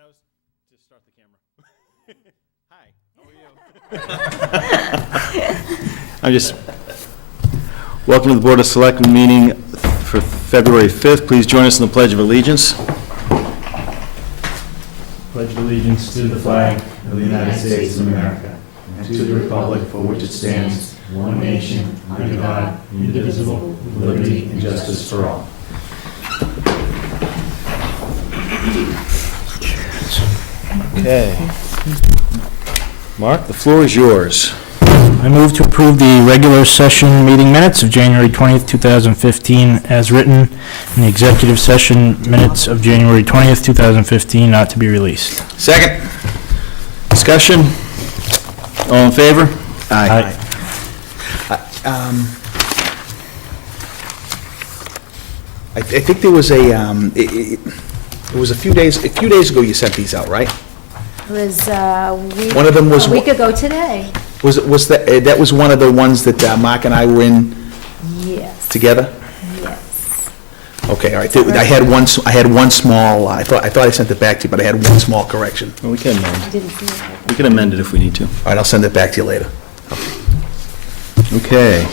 That was to start the camera. Hi, how are you? I'm just, welcome to the Board of Selectmen meeting for February 5th. Please join us in the Pledge of Allegiance. Pledge allegiance to the flag of the United States of America and to the republic for which it stands, one nation, under God, indivisible, with liberty and justice for all. Okay. Mark, the floor is yours. I move to approve the regular session meeting minutes of January 20th, 2015 as written, and the executive session minutes of January 20th, 2015 not to be released. Second. Discussion? All in favor? Aye. I think there was it was a few days ago you sent these out, right? It was One of them was a week ago today. Was that was one of the ones that Mark and I were in Yes. together? Yes. Okay, all right. I had one small, I thought I sent it back to you, but I had one small correction. Well, we can I amend. didn't see it. We can amend it if we need to. All right, I'll send it back to you later. Okay.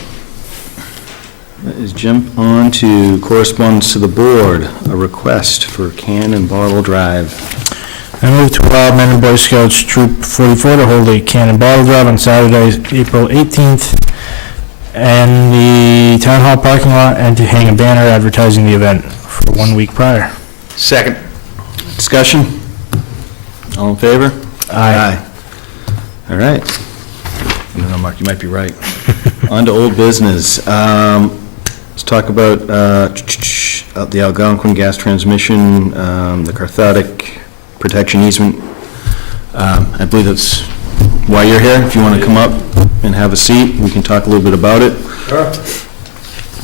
Let's jump on to correspondence to the board, a request for Can and Bottle Drive. I move to allow Mendon Boy Scouts Troop 44 to hold a can and bottle drive on Saturday, April 18th, in the Town Hall parking lot, and to hang a banner advertising the event for 1 week prior. Second. Discussion? All in favor? Aye. All right. I don't know, Mark, you might be right. On to old business. Let's talk about the Algonquin gas transmission, the Carthotic protection easement. I believe that's why you're here. If you want to come up and have a seat, we can talk a little bit about it. Sure.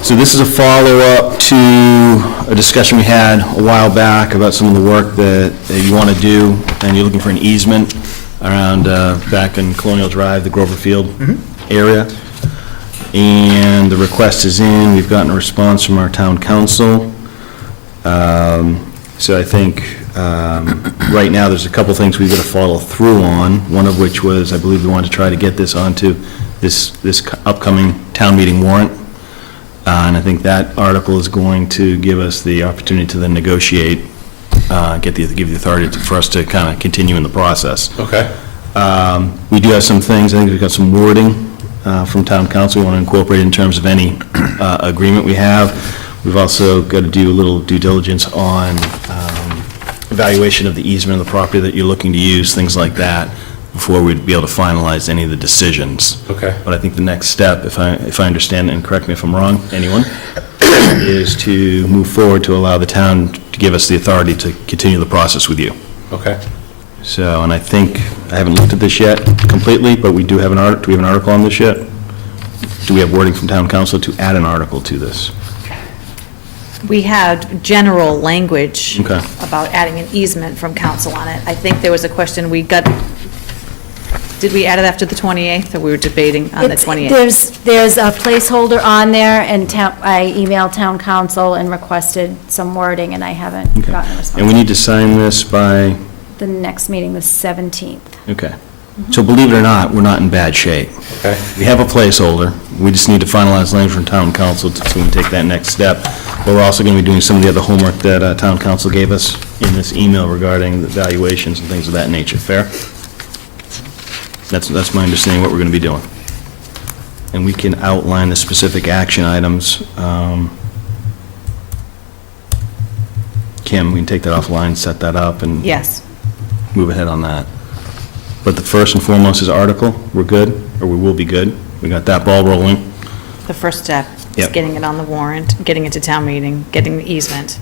So this is a follow-up to a discussion we had a while back about some of the work that you want to do, and you're looking for an easement around back in Colonial Drive, the Grover Field area. And the request is in. We've gotten a response from our town council. So I think right now there's a couple things we've got to follow through on, one of which was, I believe we want to try to get this onto this upcoming town meeting warrant. And I think that article is going to give us the opportunity to then negotiate, give the authority for us to kind of continue in the process. Okay. We do have some things, I think we've got some wording from town council we want to incorporate in terms of any agreement we have. We've also got to do a little due diligence on evaluation of the easement of the property that you're looking to use, things like that, before we'd be able to finalize any of the decisions. Okay. But I think the next step, if I understand, and correct me if I'm wrong, anyone, is to move forward to allow the town to give us the authority to continue the process with you. Okay. So, and I think, I haven't looked at this yet completely, but we do have do we have an article on this yet? Do we have wording from town council to add an article to this? We had general language Okay. about adding an easement from council on it. I think there was a question we got, did we add it after the 28th, or we were debating on the 28th? There's a placeholder on there, and I emailed town council and requested some wording, and I haven't Okay. gotten a response. And we need to sign this by, The next meeting, the 17th. okay. So believe it or not, we're not in bad shape. Okay. We have a placeholder. We just need to finalize language from town council so we can take that next step. But we're also going to be doing some of the other homework that town council gave us in this email regarding the valuations and things of that nature. Fair? That's my understanding of what we're going to be doing. And we can outline the specific action items. Kim, we can take that offline, set that up, and Yes. move ahead on that. But the first and foremost is article. We're good, or we will be good. We got that ball rolling. The first step is Yep. getting it on the warrant, getting it to town meeting, getting the easement.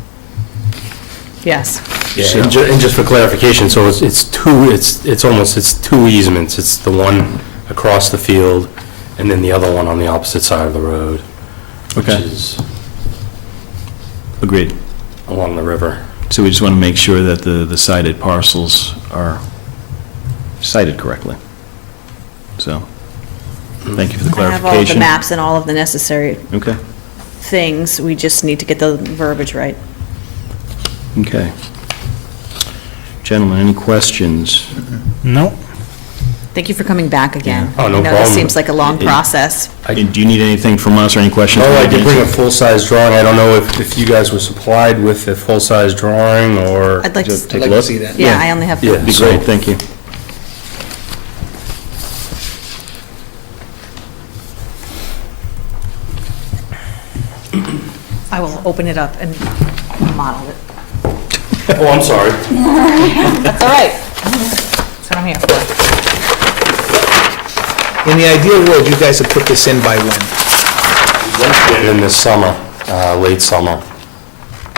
Yes. Yeah, and just for clarification, so it's two easements. It's the one across the field, and then the other one on the opposite side of the road, which Okay. is Agreed. along the river. So we just want to make sure that the cited parcels are cited correctly. So, thank you for the I have all of the clarification. maps and all of the necessary Okay, things. We just need to get the verbiage right. okay. Gentlemen, any questions? No? Thank you for coming back again. Oh, no I know problem. this seems like a long process. Do you need anything from us or any questions? Oh, I did bring a full-size drawing. I don't know if you guys were supplied with a full-size drawing, or... I'd like Just to, take I'd a like to look. see that. yeah, I only have. Yeah. Be great, thank you. I will open it up and model it. Oh, I'm sorry. That's all right. That's what I'm here for. In the ideal world, you guys have put this in by when? Let's get it in this summer, late summer,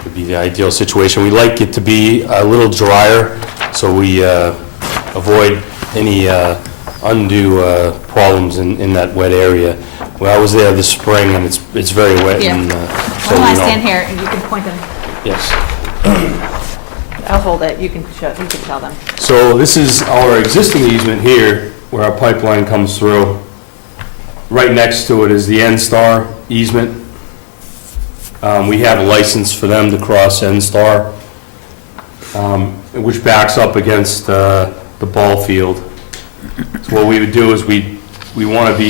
would be the ideal situation. We like it to be a little drier, so we avoid any undue problems in that wet area. When I was there this spring, and it's very wet, Yeah. and Why so, don't I you know... stand here and you can point them, Yes. I'll hold it, you can tell them. So this is our existing easement here, where our pipeline comes through. Right next to it is the N-Star easement. We have a license for them to cross N-Star, which backs up against the ball field. So what we would do is we want to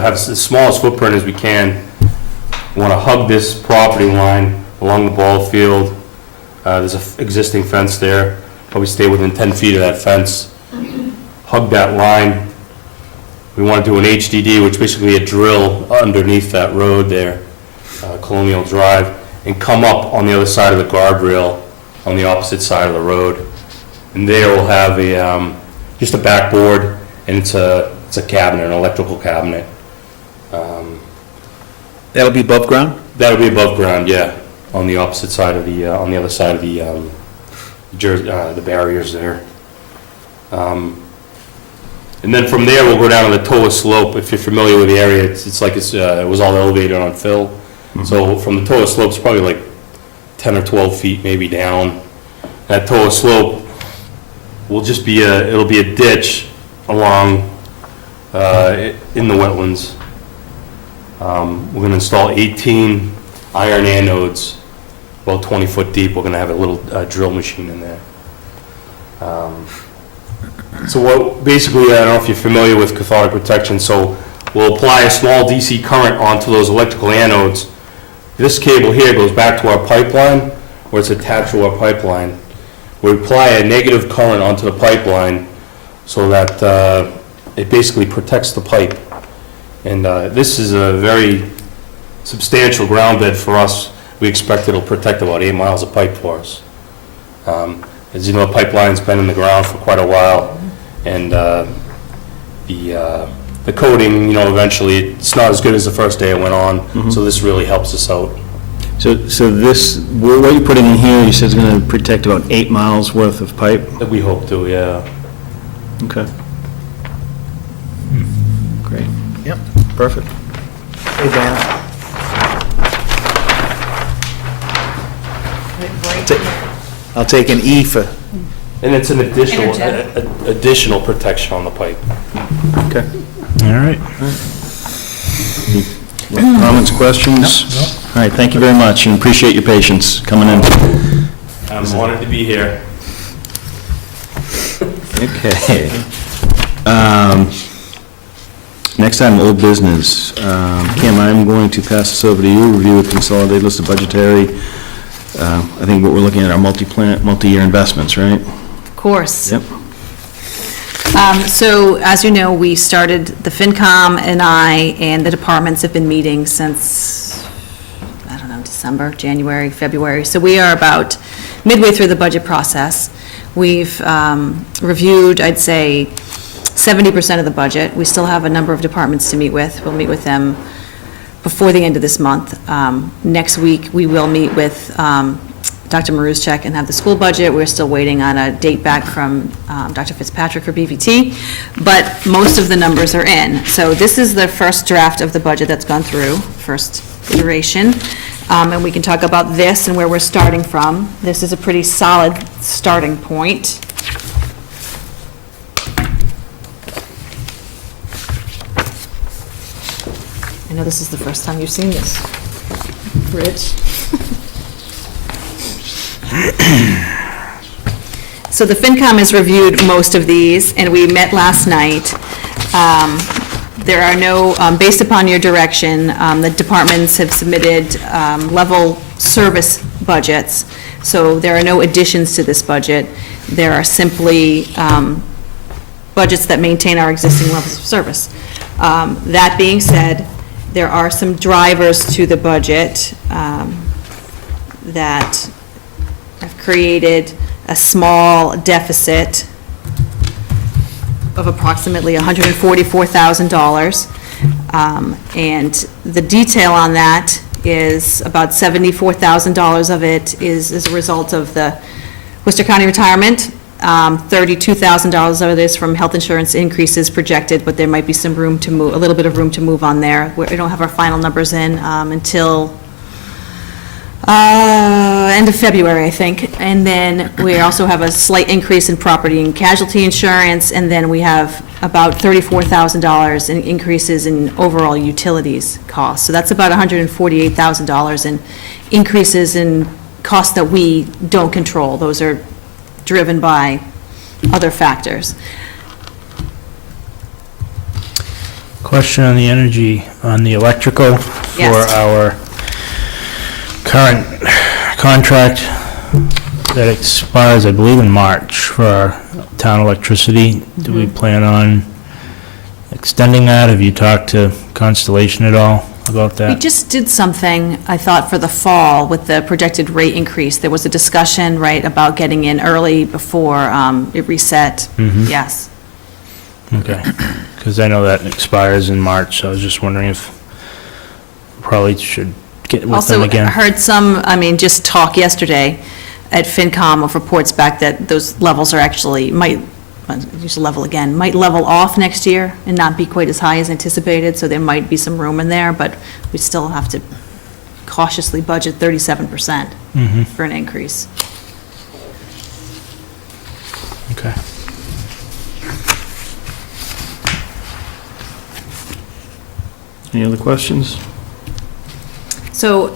have the smallest footprint as we can. We want to hug this property line along the ball field. There's an existing fence there, probably stay within 10 feet of that fence. Hug that line. We want to do an HDD, which is basically a drill underneath that road there, Colonial Drive, and come up on the other side of the guardrail on the opposite side of the road. And there we'll have just a backboard, and it's a cabinet, an electrical cabinet. That'll be above ground? That'll be above ground, yeah, on the opposite side of the, on the other side of the barriers there. And then from there, we'll go down to the Toa Slope. If you're familiar with the area, it's like it was all elevated on fill. So from the Toa Slope, it's probably like 10 or 12 feet maybe down. That Toa Slope will just be it'll be a ditch along in the wetlands. We're going to install 18 iron anodes, about 20 foot deep. We're going to have a little drill machine in there. So what, basically, I don't know if you're familiar with cathodic protection, so we'll apply a small DC current onto those electrical anodes. This cable here goes back to our pipeline, where it's attached to our pipeline. We apply a negative current onto the pipeline so that it basically protects the pipe. And this is a very substantial ground bed for us. We expect it'll protect about 8 miles of pipe for us. As you know, the pipeline's been in the ground for quite a while, and the coating, you know, eventually, it's not as good as the first day it went on, so this really helps us out. So this, what you're putting in here, you said is going to protect about 8 miles worth of pipe? That we hope to, yeah. Okay. Great. Yep. Perfect. Hey, Dan. I'll take an E for, And it's an additional protection on the pipe. Okay. All right. Comments, questions? All right, thank you very much, and appreciate your patience coming in. I'm honored to be here. Okay. Next item, old business. Kim, I'm going to pass this over to you, review a consolidated list of budgetary, I think what we're looking at are multi-year investments, right? Of course. Yep. So, as you know, we started, the FinCom and I and the departments have been meeting since, I don't know, December, January, February. So we are about midway through the budget process. We've reviewed, I'd say, 70% of the budget. We still have a number of departments to meet with. We'll meet with them before the end of this month. Next week, we will meet with Dr. Maruschek and have the school budget. We're still waiting on a date back from Dr. Fitzpatrick for BVT, but most of the numbers are in. So this is the first draft of the budget that's gone through, first iteration, and we can talk about this and where we're starting from. This is a pretty solid starting point. I know this is the first time you've seen this, Rich. So the FinCom has reviewed most of these, and we met last night. There are no, based upon your direction, the departments have submitted level service budgets, so there are no additions to this budget. There are simply budgets that maintain our existing levels of service. That being said, there are some drivers to the budget that have created a small deficit of approximately $144,000. And the detail on that is about $74,000 of it is as a result of the Worcester County retirement. $32,000 of this from health insurance increases projected, but there might be some room to move, a little bit of room to move on there. We don't have our final numbers in until end of February, I think. And then we also have a slight increase in property and casualty insurance, and then we have about $34,000 in increases in overall utilities costs. So that's about $148,000 in increases in costs that we don't control. Those are driven by other factors. Question on the energy, on the electrical for Yes. our current contract that expires, I believe, in March for our town electricity. Do we plan on extending that? Have you talked to Constellation at all about We that? just did something, I thought, for the fall with the projected rate increase. There was a discussion, right, about getting in early before it reset. Yes. Okay, because I know that expires in March, so I was just wondering if probably should get with them Also, again. heard some, I mean, just talk yesterday at FinCom of reports back that those levels are actually, might, use the level again, might level off next year and not be quite as high as anticipated, so there might be some room in there, but we still have to cautiously budget 37% for an increase. Okay. Any other questions? So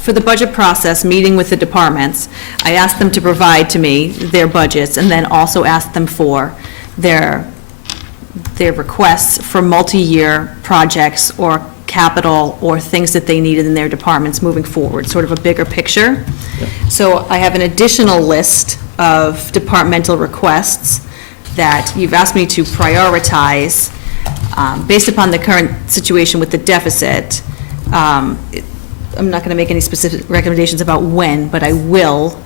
for the budget process, meeting with the departments, I asked them to provide to me their budgets and then also asked them for their requests for multi-year projects or capital or things that they needed in their departments moving forward, sort of a bigger picture. So I have an additional list of departmental requests that you've asked me to prioritize based upon the current situation with the deficit. I'm not going to make any specific recommendations about when, but I will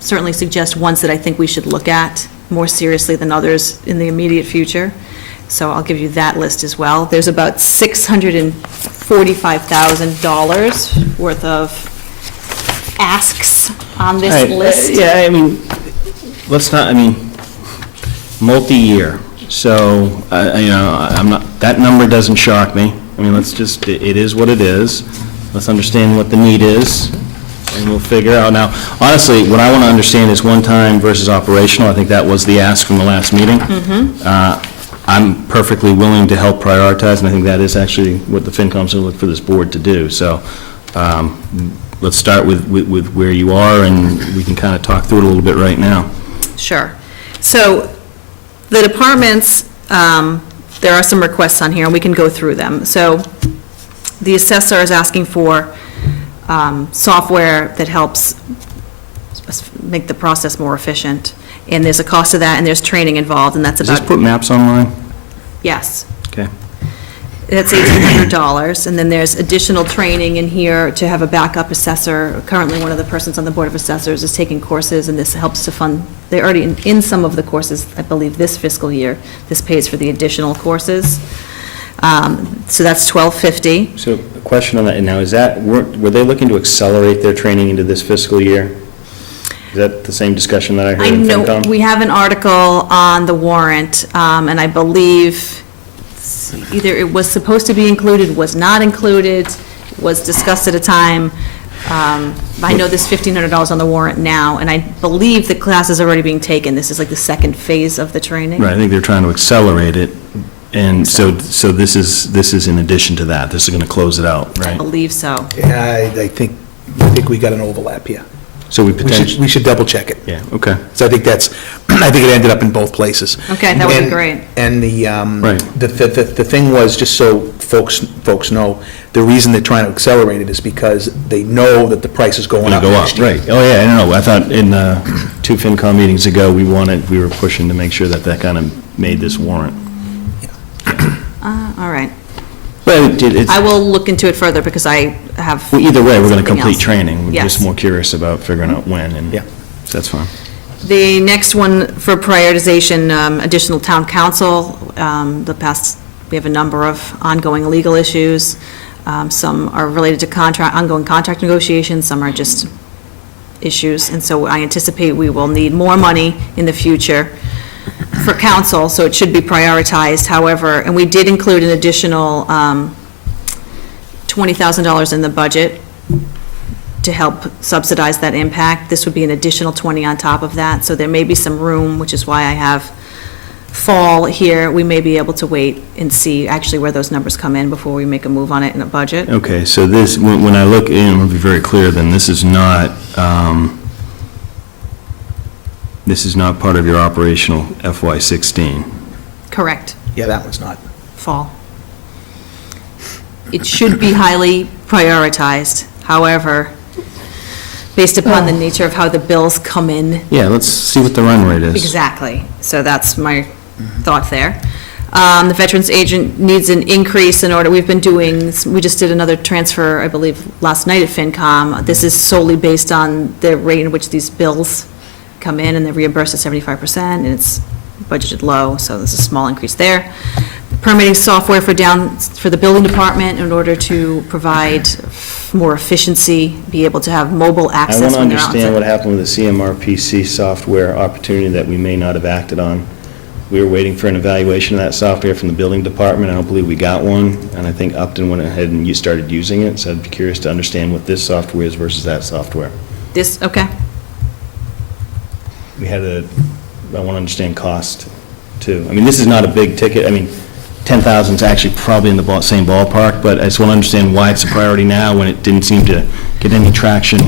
certainly suggest ones that I think we should look at more seriously than others in the immediate future. So I'll give you that list as well. There's about $645,000 worth of asks on this All right, list. Yeah, I mean, let's not, I mean, multi-year, so, you know, I'm not, that number doesn't shock me. I mean, let's just, it is what it is. Let's understand what the need is, and we'll figure out. Now, honestly, what I want to understand is one-time versus operational. I think that was the ask from the last meeting. I'm perfectly willing to help prioritize, and I think that is actually what the FinCom's going to look for this board to do. So, let's start with where you are, and we can kind of talk through it a little bit right now. Sure. So the departments, there are some requests on here, and we can go through them. So the assessor is asking for software that helps us make the process more efficient. And there's a cost of that, and there's training involved, and that's Does this about, put maps online? yes. Okay. That's $1,800, and then there's additional training in here to have a backup assessor. Currently, one of the persons on the Board of Assessors is taking courses, and this helps to fund, they're already in some of the courses, I believe, this fiscal year. This pays for the additional courses. So that's $1,250. So, a question on that, now, is that, were they looking to accelerate their training into this fiscal year? Is that the same discussion that I heard I in know, FinCom? we have an article on the warrant, and I believe either it was supposed to be included, was not included, was discussed at a time. I know there's $1,500 on the warrant now, and I believe the class is already being taken. This is like the second phase of the training. Right, I think they're trying to accelerate it, and so this is in addition to that. This is going to close it out, I right? believe so. Yeah, I think we got an overlap here. So we We potentially, should double check it. yeah, okay. So I think I think it ended up in both places. Okay, that would be And- great. And the, Right. the thing was, just so folks know, the reason they're trying to accelerate it is because they know that the price is going Gonna up go next up, year. right. Oh, yeah, I don't know. I thought in two FinCom meetings ago, we were pushing to make sure that kind of made this warrant. All right. But it's, I will look into it further because I have. well, either way, we're going to something complete else. training. We're just Yes. more curious about figuring out when, and Yeah. that's fine. The next one for prioritization, additional town council, we have a number of ongoing legal issues. Some are related to ongoing contract negotiations, some are just issues. And so I anticipate we will need more money in the future for council, so it should be prioritized. However, and we did include an additional $20,000 in the budget to help subsidize that impact. This would be an additional 20 on top of that, so there may be some room, which is why I have fall here. We may be able to wait and see actually where those numbers come in before we make a move on it in the budget. Okay, so this, when I look in, I'll be very clear, then this is not part of your operational FY16. Correct, Yeah, that one's not. fall. It should be highly prioritized, however, based upon the nature of how the bills come in. Yeah, let's see what the run rate is. Exactly, so that's my thought there. The veterans agent needs an increase in order, we just did another transfer, I believe, last night at FinCom. This is solely based on the rate in which these bills come in, and they're reimbursed at 75%, and it's budgeted low, so there's a small increase there. Permitting software for the building department in order to provide more efficiency, be able to have mobile I access. want to when they're out understand there. what happened with the CMRPC software opportunity that we may not have acted on. We were waiting for an evaluation of that software from the building department. I don't believe we got one, and I think Upton went ahead and you started using it, so I'd be curious to understand what this software is versus that software. Okay, I want to understand cost, too. I mean, this is not a big ticket. I mean, 10,000 is actually probably in the same ballpark, but I just want to understand why it's a priority now when it didn't seem to get any traction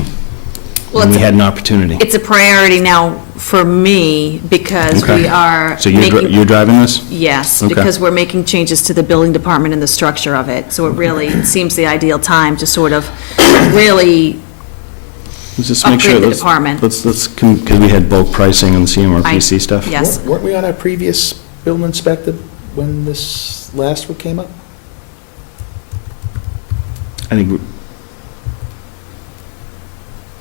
when we had an opportunity. it's a priority now for me because Okay. we are So making. you're driving this? Yes, Okay. because we're making changes to the building department and the structure of it. So it really seems the ideal time to sort of really, Let's just make sure. Upgrade the let's- department. Let's, because we had bulk pricing on the CMRPC stuff. yes. Weren't we on our previous building inspector when this last one came up? I think,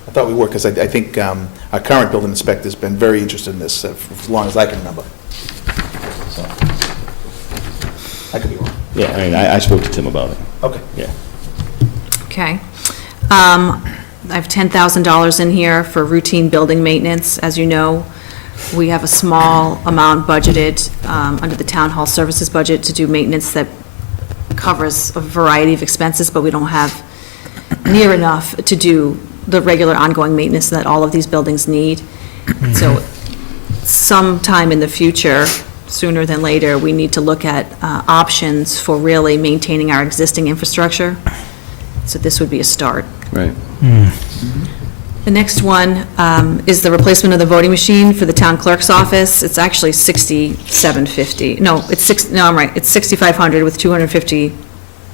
I thought we were, because I think our current building inspector's been very interested in this for as long as I can remember. So, I could be wrong. yeah, I mean, I spoke to Tim about it, Okay. yeah. Okay. I have $10,000 in here for routine building maintenance. As you know, we have a small amount budgeted under the town hall services budget to do maintenance that covers a variety of expenses, but we don't have near enough to do the regular ongoing maintenance that all of these buildings need. So sometime in the future, sooner than later, we need to look at options for really maintaining our existing infrastructure. So this would be a start. Right. The next one is the replacement of the voting machine for the town clerk's office. It's actually $6,750. No, I'm right, it's $6,500 with $250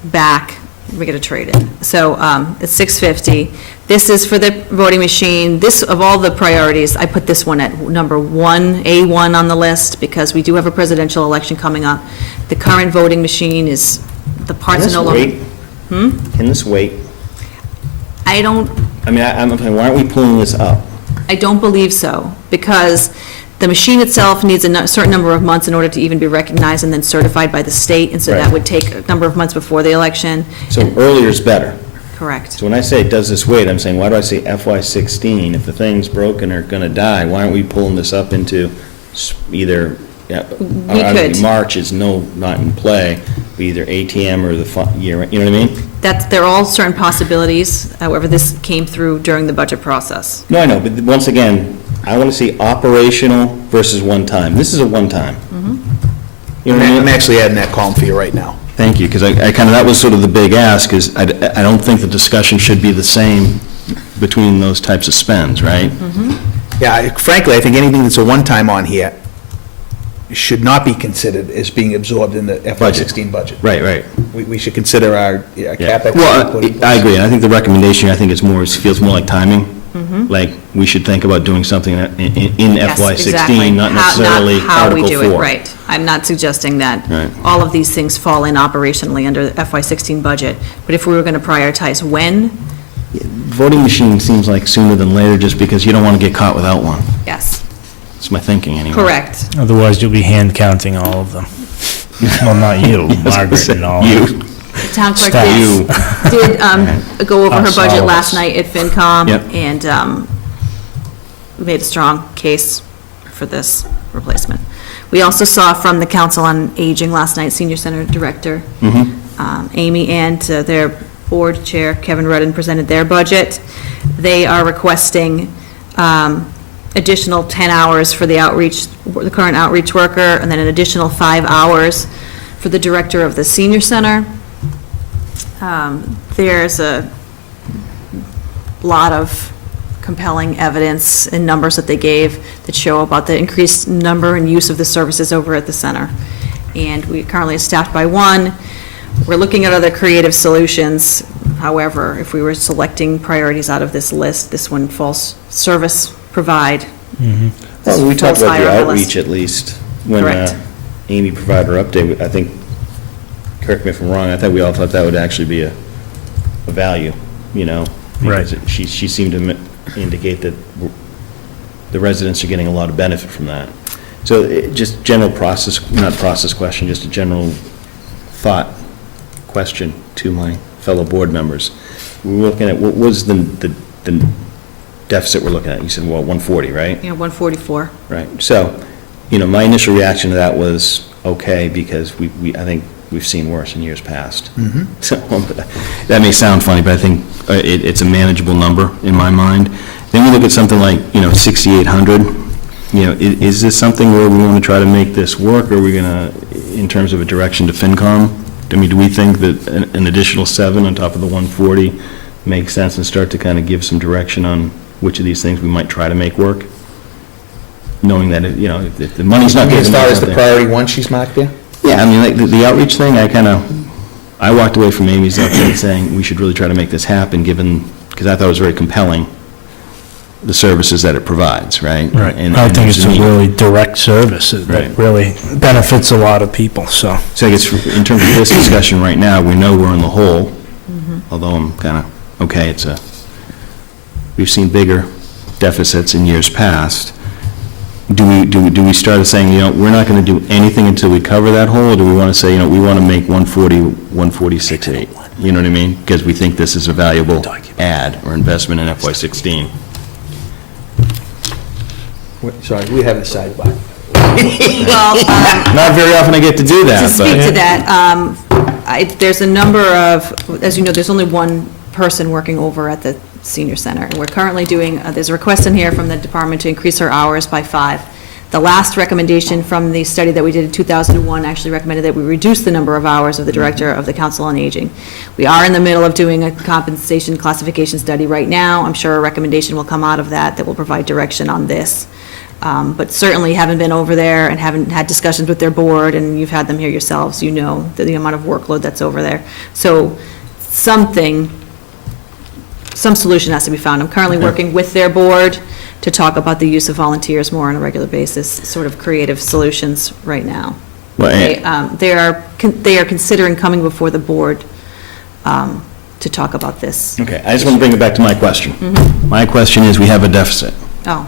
back. We get a trade-in. So it's $650. This is for the voting machine. This, of all the priorities, I put this one at number one, A1 on the list, because we do have a presidential election coming up. The current voting machine is, the parts are no longer. Can this wait? I don't, I mean, I'm thinking, why aren't we pulling this up? I don't believe so, because the machine itself needs a certain number of months in order to even be recognized and then certified by the state, and so that Right. would take a number of months before the election. So earlier is better. Correct. So when I say, does this wait, I'm saying, why do I say FY16? If the thing's broken or gonna die, why aren't we pulling this up into either, obviously could. March is not in play, but either ATM or the year, you know what I mean? They're all certain possibilities, however, this came through during the budget process. No, I know, but once again, I want to see operational versus one-time. This is a one-time. You know what I I'm mean? actually adding that column for you right now. Thank you, because I kind of, that was sort of the big ask, is I don't think the discussion should be the same between those types of spends, right? Yeah, frankly, I think anything that's a one-time on here should not be considered as being absorbed in the FY16 budget. Right. We should consider our CapEx. Well, I agree, and I think the recommendation, I think it's more, feels more like timing. Like, we should think about doing something in Yes, FY exactly.16, not necessarily how we Article do it, 4. right. I'm not suggesting that Right. all of these things fall in operationally under the FY16 budget, but if we were going to prioritize when, Voting machine seems like sooner than later, just because you don't want to get caught without one. yes, That's my thinking, anyway. correct. Otherwise, you'll be hand counting all of them. Well, not you, Margaret and all. You. The town clerk Staff. did go over her Us, budget all of last us. night at FinCom, Yep. and made a strong case for this replacement. We also saw from the Council on Aging last night, Senior Center Director Amy and their board chair, Kevin Rudden, presented their budget. They are requesting additional 10 hours for the current outreach worker, and then an additional 5 hours for the director of the senior center. There's a lot of compelling evidence and numbers that they gave that show about the increased number and use of the services over at the center. And we currently are staffed by one. We're looking at other creative solutions. However, if we were selecting priorities out of this list, this one falls service provide. Well, we talked falls about higher the on list. outreach at least, when Correct. Amy provided her update. I think, correct me if I'm wrong, I thought we all thought that would actually be a value, you know? Right. Because she seemed to indicate that the residents are getting a lot of benefit from that. So just general process, not process question, just a general thought question to my fellow board members. We're looking at, what was the deficit we're looking at? You said, well, 140, right? Yeah, 144. Right. So, my initial reaction to that was, okay, because I think we've seen worse in years past. So, that may sound funny, but I think it's a manageable number in my mind. Then we look at something like, 6,800. Is this something where we want to try to make this work, or are we going to, in terms of a direction to FinCom? I mean, do we think that an additional 7 on top of the 140 makes sense, and start to kind of give some direction on which of these things we might try to make work? Knowing that, if the money's not As getting far out as the there. priority one she's marked there? Yeah, I mean, like, the outreach thing, I walked away from Amy's update saying we should really try to make this happen, because I thought it was very compelling, the services that it provides, right? Right. And I think it's a there's need. really direct service Right. that really benefits a lot of people, so. So I guess in terms of this discussion right now, we know we're in the hole, although I'm kind of, okay, we've seen bigger deficits in years past. Do we start saying, we're not going to do anything until we cover that hole, or do we want to say, we want to make 146.8? You know what I mean? Because we think this is a valuable add or investment in FY16. Sorry, we have a sidebar. Well, Not very often I get to do that, to speak to but, that, there's a number of, as you know, there's only one person working over at the senior center, and we're currently doing, there's a request in here from the department to increase her hours by 5. The last recommendation from the study that we did in 2001 actually recommended that we reduce the number of hours of the director of the Council on Aging. We are in the middle of doing a compensation classification study right now. I'm sure a recommendation will come out of that will provide direction on this. But certainly haven't been over there and haven't had discussions with their board, and you've had them here yourselves, the amount of workload that's over there. So some solution has to be found. I'm currently working with their board to talk about the use of volunteers more on a regular basis, sort of creative solutions right now. Well, They are considering coming before the board to talk about this. okay, I just want to bring it back to my question. My question is, we have a deficit, Oh,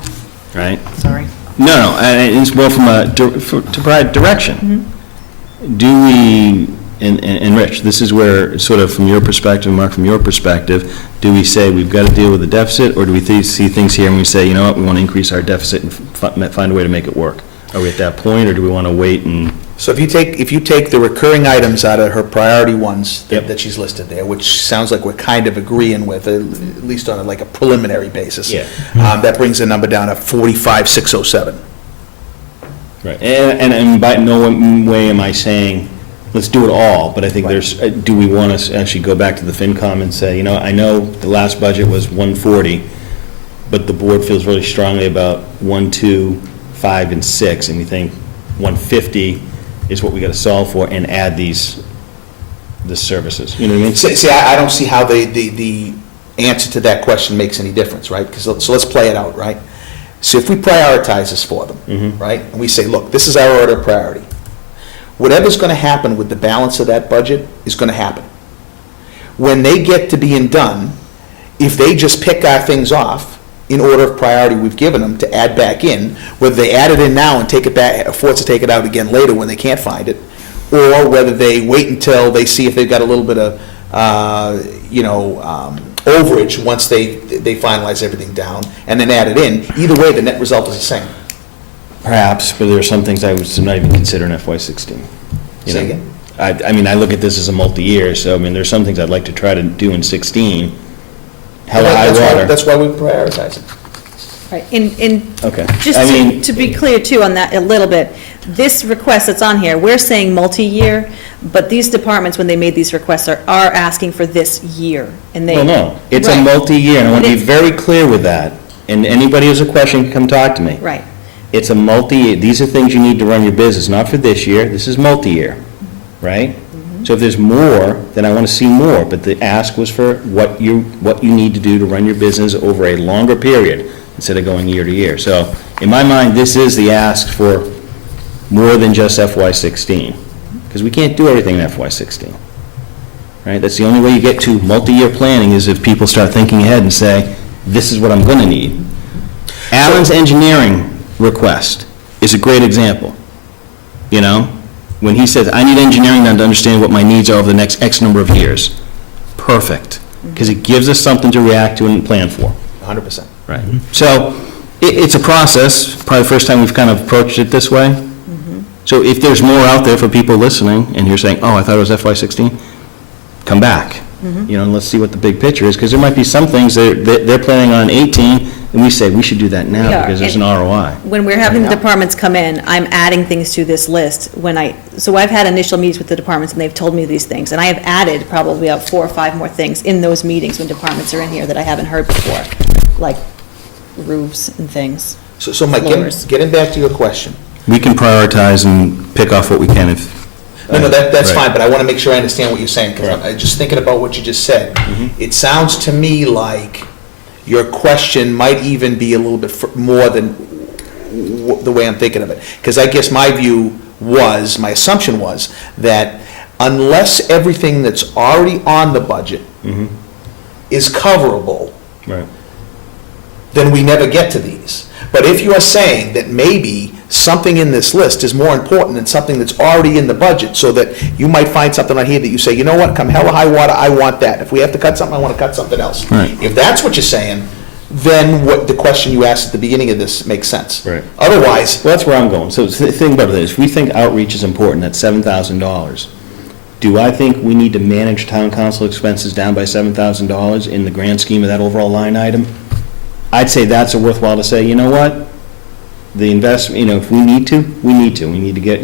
right? sorry. No, it's more to provide direction. Do we, and Rich, this is where, sort of from your perspective, Mark, from your perspective, do we say we've got to deal with the deficit, or do we see things here and we say, you know what, we want to increase our deficit and find a way to make it work? Are we at that point, or do we want to wait and? So if you take the recurring items out of her priority ones Yep. that she's listed there, which sounds like we're kind of agreeing with, at least on a preliminary basis. Yeah. That brings the number down to 45,607. Right. And by no way am I saying let's do it all, but I think there's, do we want to actually go back to the FinCom and say, I know the last budget was 140, but the board feels really strongly about 1, 2, 5, and 6, and we think 150 is what we got to solve for, and add the services, you know what I mean? See, I don't see how the answer to that question makes any difference, right? So let's play it out, right? So if we prioritize this for them, right, and we say, look, this is our order of priority, whatever's going to happen with the balance of that budget is going to happen. When they get to being done, if they just pick our things off in order of priority we've given them to add back in, whether they add it in now and take it back, force to take it out again later when they can't find it, or whether they wait until they see if they've got a little bit of, overage once they finalize everything down, and then add it in. Either way, the net result is the same. Perhaps, but there are some things I would not even consider in FY16. Say again? I mean, I look at this as a multi-year, so, I mean, there's some things I'd like to try to do in 16. Hell or high water. That's why we prioritize it. Right, and Okay. just I mean, to be clear too on that a little bit, this request that's on here, we're saying multi-year, but these departments, when they made these requests, are asking for this year, and they. Well, no, it's a Right. multi-year, and I want to be It- very clear with that. And anybody who has a question, can come talk to me. Right, It's a multi, these are things you need to run your business, not for this year, this is multi-year, right? So if there's more, then I want to see more, but the ask was for what you need to do to run your business over a longer period, instead of going year to year. So, in my mind, this is the ask for more than just FY16, because we can't do everything in FY16, right? That's the only way you get to multi-year planning, is if people start thinking ahead and say, this is what I'm going to need. Alan's engineering request is a great example, when he says, I need engineering done to understand what my needs are over the next X number of years. Perfect, because it gives us something to react to and plan for. 100%. Right. So, it's a process, probably the first time we've kind of approached it this way. So if there's more out there for people listening, and you're saying, oh, I thought it was FY16, come back. And let's see what the big picture is, because there might be some things that they're planning on 18, and we say, we should do that now, We are, because there's an and- ROI. when we're having the departments come in, I'm adding things to this list so I've had initial meetings with the departments, and they've told me these things, and I have added probably about 4 or 5 more things in those meetings when departments are in here that I haven't heard before, like roofs and things. So Mike, Floors. getting back to your question. We can prioritize and pick off what we can if. No, that's Right. fine, but I want to make sure I understand what you're saying, because I'm just thinking about what you just said. It sounds to me like your question might even be a little bit more than the way I'm thinking of it. Because I guess my assumption was that unless everything that's already on the budget is coverable, Right. then we never get to these. But if you are saying that maybe something in this list is more important than something that's already in the budget, so that you might find something on here that you say, you know what, come hell or high water, I want that. If we have to cut something, I want to cut something else. Right. If that's what you're saying, then what the question you asked at the beginning of this makes sense. Right. Otherwise, Well, that's where I'm going. So think about this. If we think outreach is important, that's $7,000. Do I think we need to manage town council expenses down by $7,000 in the grand scheme of that overall line item? I'd say that's a worthwhile to say, you know what? The investment, if we need to, we need to. We need to get,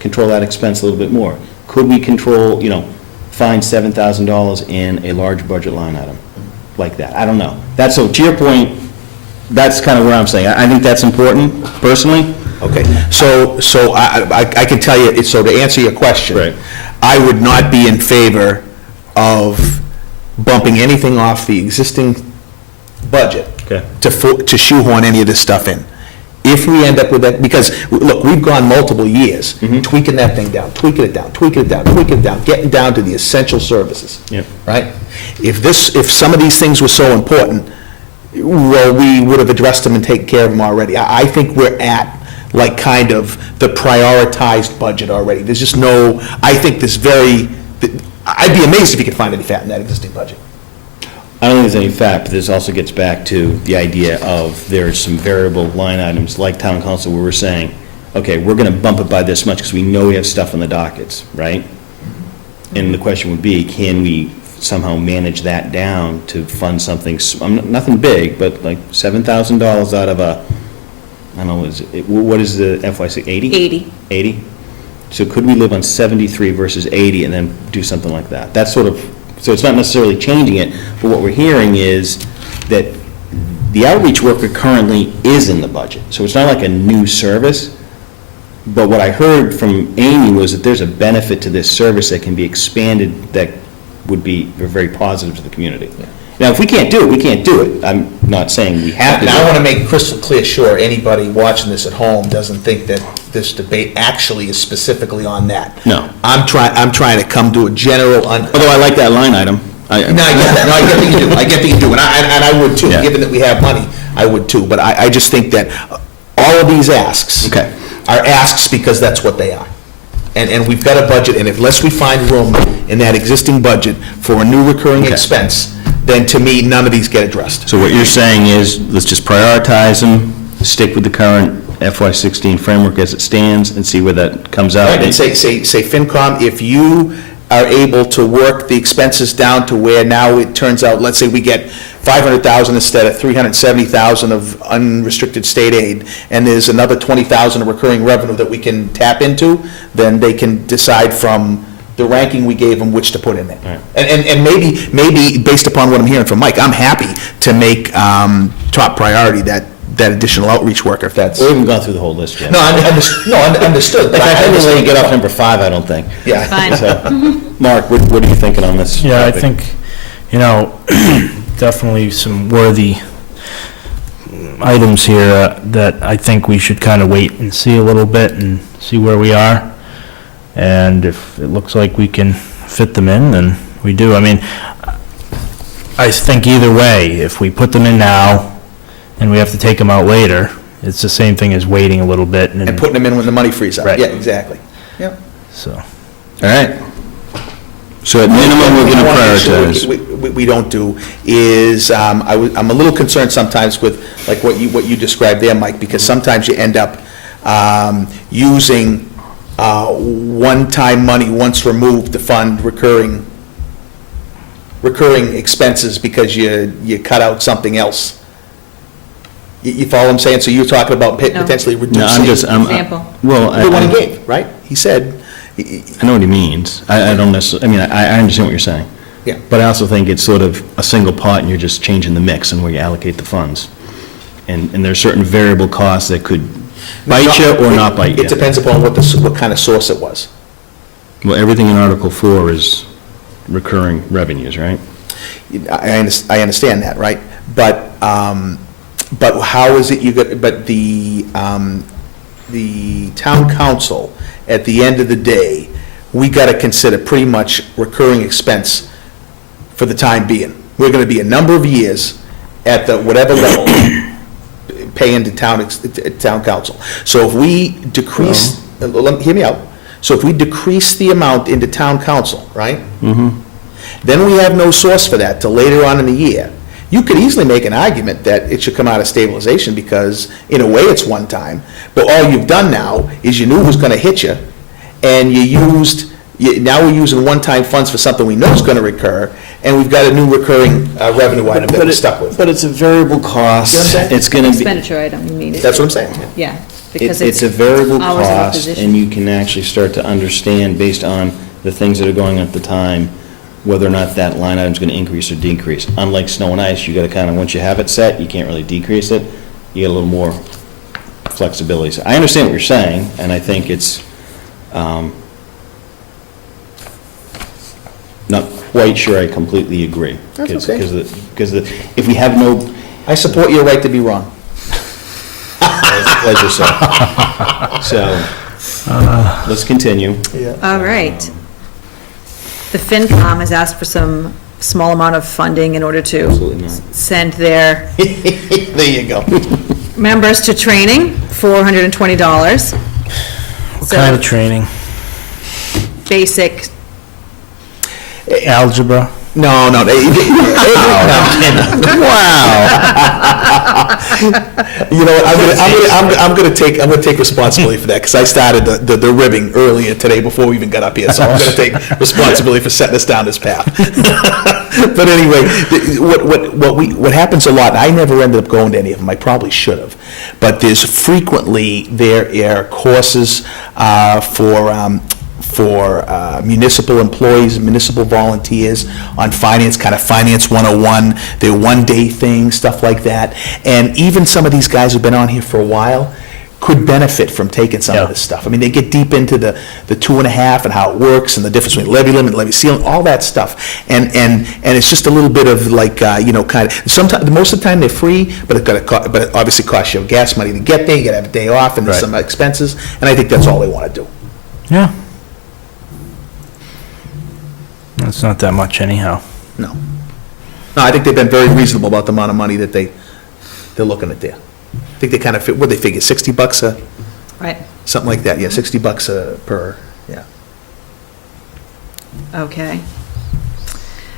control that expense a little bit more. Could we control, find $7,000 in a large budget line item like that? I don't know. So to your point, that's kind of where I'm saying. I think that's important, personally. okay, so I can tell you, so to answer your question. Right. I would not be in favor of bumping anything off the existing budget Okay. to shoehorn any of this stuff in. If we end up with that, because, look, we've gone multiple years tweaking that thing down, tweaking it down, getting down to the essential services. Yep. Right? If some of these things were so important, well, we would have addressed them and taken care of them already. I think we're at, like, kind of the prioritized budget already. There's just no, I think I'd be amazed if you could find any fat in that existing budget. I don't think there's any fact, but this also gets back to the idea of there's some variable line items like town council where we're saying, okay, we're going to bump it by this much because we know we have stuff on the dockets, right? And the question would be, can we somehow manage that down to fund something, nothing big, but like $7,000 out of a, I don't know, what is the FY6, 80? 80. 80? So could we live on 73 versus 80 and then do something like that? That's sort of, so it's not necessarily changing it, but what we're hearing is that the outreach worker currently is in the budget. So it's not like a new service, but what I heard from Amy was that there's a benefit to this service that can be expanded that would be very positive to the community. Now, if we can't do it, we can't do it. I'm not saying we have to And do I it. want to make crystal clear, sure, anybody watching this at home doesn't think that this debate actually is specifically on that. No. I'm trying to come to a general, Although I like that line item. No, I get that, no, I get that you do, I get that you do, and I would too, Yeah. given that we have money, I would too, but I just think that all of these asks Okay. are asks because that's what they are. And we've got a budget, and unless we find room in that existing budget for a new recurring Okay. expense, then to me, none of these get addressed. So what you're saying is, let's just prioritize them, stick with the current FY16 framework as it stands, and see where that comes out. Right, and say, FinCom, if you are able to work the expenses down to where now it turns out, let's say we get 500,000 instead of 370,000 of unrestricted state aid, and there's another 20,000 of recurring revenue that we can tap into, then they can decide from the ranking we gave them which to put in there. Right. And maybe, based upon what I'm hearing from Mike, I'm happy to make top priority that additional outreach worker, if that's. We haven't gone through the whole list yet. No, understood. In but fact, I didn't let you get off understand. number 5, I don't think. Yeah. Fine. So, Mark, what are you thinking on this? Yeah, I topic? think, definitely some worthy items here that I think we should kind of wait and see a little bit and see where we are. And if it looks like we can fit them in, then we do. I mean, I think either way, if we put them in now and we have to take them out later, it's the same thing as waiting a little bit And and putting them in when the money frees up. Right. Yeah, exactly. Yeah. so. All right. So at minimum, we're going to prioritize. We don't do is, I'm a little concerned sometimes with, like, what you described there, Mike, because sometimes you end up using one-time money once removed to fund recurring expenses because you cut out something else. You follow what I'm saying? So you're talking about No. potentially reducing. No, I'm just, Example. well, The one he I gave, right? He said, know what he means. I don't necessarily, I mean, I understand what you're saying. Yeah. But I also think it's sort of a single pot and you're just changing the mix and where you allocate the funds. And there's certain variable costs that could bite you or not bite you. It depends upon what kind of source it was. Well, everything in Article 4 is recurring revenues, right? I understand that, right? But how is it but the town council, at the end of the day, we got to consider pretty much recurring expense for the time being. We're going to be a number of years at the whatever level paying to town council. So if we decrease, hear me out. So if we decrease the amount into town council, right? Mm-hmm. Then we have no source for that till later on in the year. You could easily make an argument that it should come out of stabilization because, in a way, it's one time. But all you've done now is you knew it was going to hit you, and now we're using one-time funds for something we know is going to recur, and we've got a new recurring revenue item that we're stuck with. But it's a variable cost. You know what I'm saying? It's going to be, Expenditure item, you mean? That's what I'm saying. Yeah, because it's a variable hours of a cost, position. and you can actually start to understand, based on the things that are going on at the time, whether or not that line item's going to increase or decrease. Unlike snow and ice, you got to kind of, once you have it set, you can't really decrease it. You get a little more flexibility. So I understand what you're saying, and I think it's not quite sure I completely agree. That's okay. Because if we have no, I support your right to be wrong. pleasure, sir. So, let's continue. All right. The FinCom has asked for some small amount of funding in order to Absolutely not. send their There you go. members to training, $420. What kind of training? Basic, Algebra? No, no. Wow. You know what, I'm gonna take responsibility for that, because I started the ribbing earlier today before we even got up here, so I'm gonna take responsibility for setting us down this path. But anyway, what happens a lot, and I never ended up going to any of them, I probably should have, but there are courses for municipal employees, municipal volunteers on finance, kind of Finance 101, they're one-day things, stuff like that. And even some of these guys who've been on here for a while could benefit from taking some of this stuff. I mean, they get deep into the 2.5 and how it works, and the difference between levy limit, levy ceiling, all that stuff. And it's just a little bit of like, kind of, sometimes, most of the time they're free, but but it obviously costs you gas money to get there, you gotta have a day off, and there's some expenses, and I think that's all they wanna do. Yeah. That's not that much anyhow. No. No, I think they've been very reasonable about the amount of money that they're looking at there. I think they kind of fit, what they figure, $60 a, Right, something like that, yeah, $60 per, yeah. okay.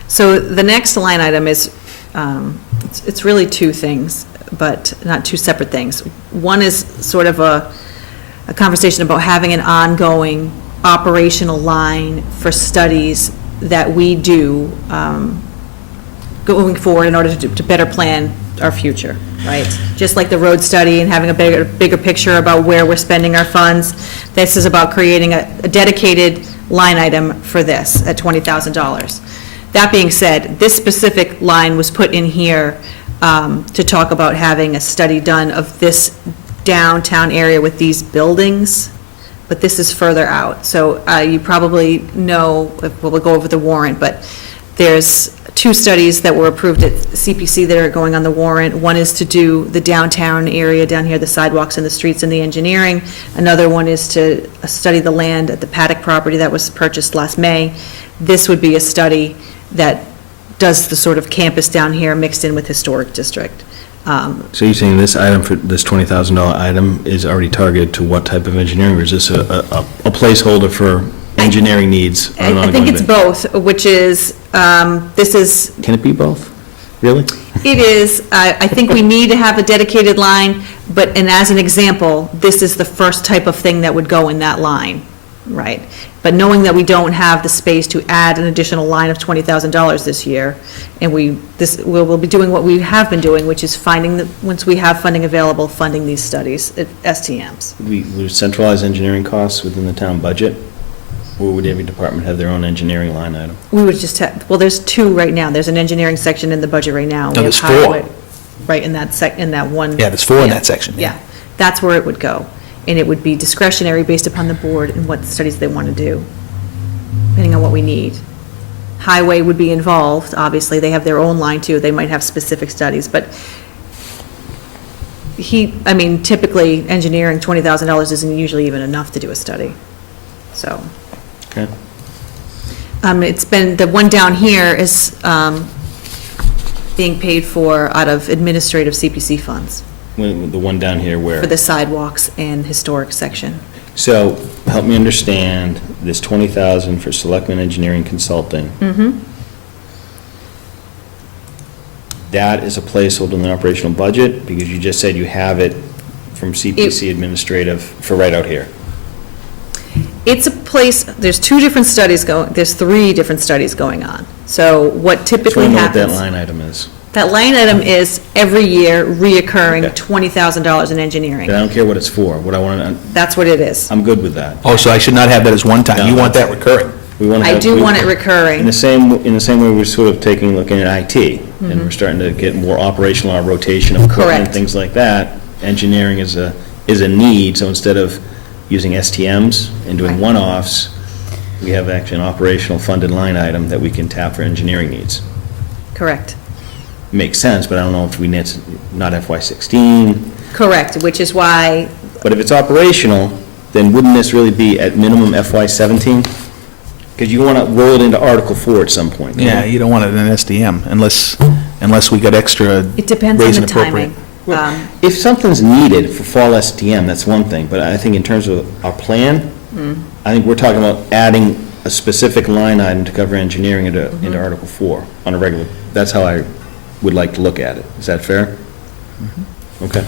So the next line item is, it's really two things, but not two separate things. One is sort of a conversation about having an ongoing operational line for studies that we do going forward in order to better plan our future, right? Just like the road study and having a bigger picture about where we're spending our funds, this is about creating a dedicated line item for this at $20,000. That being said, this specific line was put in here to talk about having a study done of this downtown area with these buildings, but this is further out. So you probably know, we'll go over the warrant, but there's two studies that were approved at CPC that are going on the warrant. One is to do the downtown area down here, the sidewalks and the streets and the engineering. Another one is to study the land at the Paddock property that was purchased last May. This would be a study that does the sort of campus down here mixed in with historic district. So you're saying this item, for this $20,000 item, is already targeted to what type of engineering, or is this a placeholder for engineering needs on an I ongoing think it's basis? both, which is, this is, Can it be both? Really? it is, I think we need to have a dedicated line, and as an example, this is the first type of thing that would go in that line, right? But knowing that we don't have the space to add an additional line of $20,000 this year, and we'll be doing what we have been doing, which is once we have funding available, funding these studies at STMs. Would centralize engineering costs within the town budget? Or would every department have their own engineering line item? We would just have, well, there's two right now. There's an engineering section in the budget right now. No, We have there's four. highway- Right, in that in that one. Yeah, there's four in Yeah. that section, yeah. Yeah, that's where it would go. And it would be discretionary based upon the board and what studies they want to do, depending on what we need. Highway would be involved, obviously. They have their own line too. They might have specific studies, but typically, engineering, $20,000 isn't usually even enough to do a study, so. Okay. It's been, the one down here is being paid for out of administrative CPC funds The one down here where? for the sidewalks and historic section. So, help me understand, this $20,000 for Selectmen Engineering Consulting. That is a placeholder in the operational budget, because you just said you have it from CPC Administrative for right out here. It's a place, there's three different studies going on. So what Just typically want to know what that happens. line item is. That line item is every year reoccurring Okay. $20,000 in And I engineering. don't care what it's for, what I want to, That's what it is. I'm good with that. Oh, so I should not have that as one time, you want that recurring? We want to I have- do we- want it In recurring. the same way we're sort of looking at IT, and we're starting to get more operational, our rotation of equipment, Correct. things like that. Engineering is a need, so instead of using STMs and doing Right. one-offs, we have actually an operational funded line item that we can tap for engineering needs. Correct. Makes sense, but I don't know if we need, not FY16, Correct, which is why, but if it's operational, then wouldn't this really be at minimum FY17? Because you want to roll it into Article 4 at some point. Yeah, you don't want it in an SDM unless we got extra. it depends on raise the and appropriate. timing. If something's needed for fall STM, that's one thing, but I think in terms of our plan, I think we're talking about adding a specific line item to cover engineering into Article 4 on a regular, that's how I would like to look at it. Is that fair? Okay.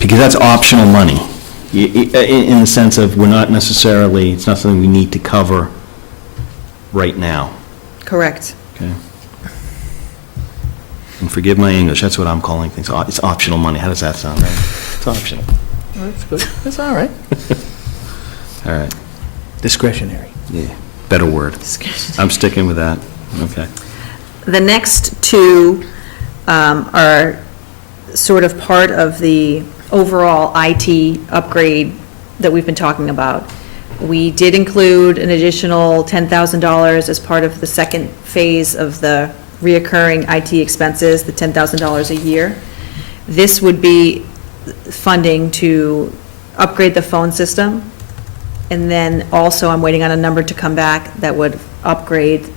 Because that's optional money, in the sense of we're not necessarily, it's not something we need to cover right now. Correct. Okay. And forgive my English, that's what I'm calling things. It's optional money. How does that sound, right? It's optional. That's good. That's all right. All right. Discretionary. Yeah, better word. I'm sticking with that. Okay. The next two are sort of part of the overall IT upgrade that we've been talking about. We did include an additional $10,000 as part of the second phase of the reoccurring IT expenses, the $10,000 a year. This would be funding to upgrade the phone system. And then also, I'm waiting on a number to come back that would upgrade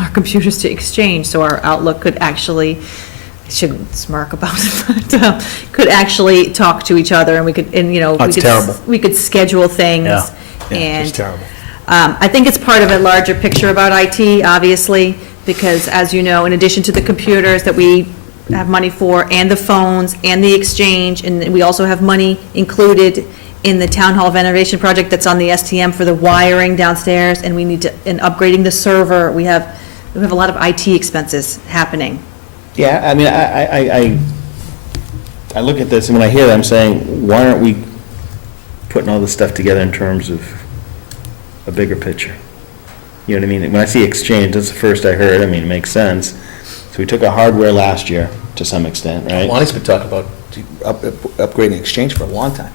our computers to Exchange, so our Outlook could actually, I shouldn't smirk about it, but could actually talk to each other, and we could, and, you know. That's terrible. We could schedule things. Yeah, And it's terrible. I think it's part of a larger picture about IT, obviously, because as you know, in addition to the computers that we have money for, and the phones, and the Exchange, and we also have money included in the town hall renovation project that's on the STM for the wiring downstairs, and we need to, and upgrading the server. We have a lot of IT expenses happening. Yeah, I mean, I look at this, and when I hear that, I'm saying, why aren't we putting all this stuff together in terms of a bigger picture? You know what I mean? When I see Exchange, that's the first I heard. I mean, it makes sense. So we took a hardware last year, to some extent, right? Lonnie's been talking about upgrading Exchange for a long time.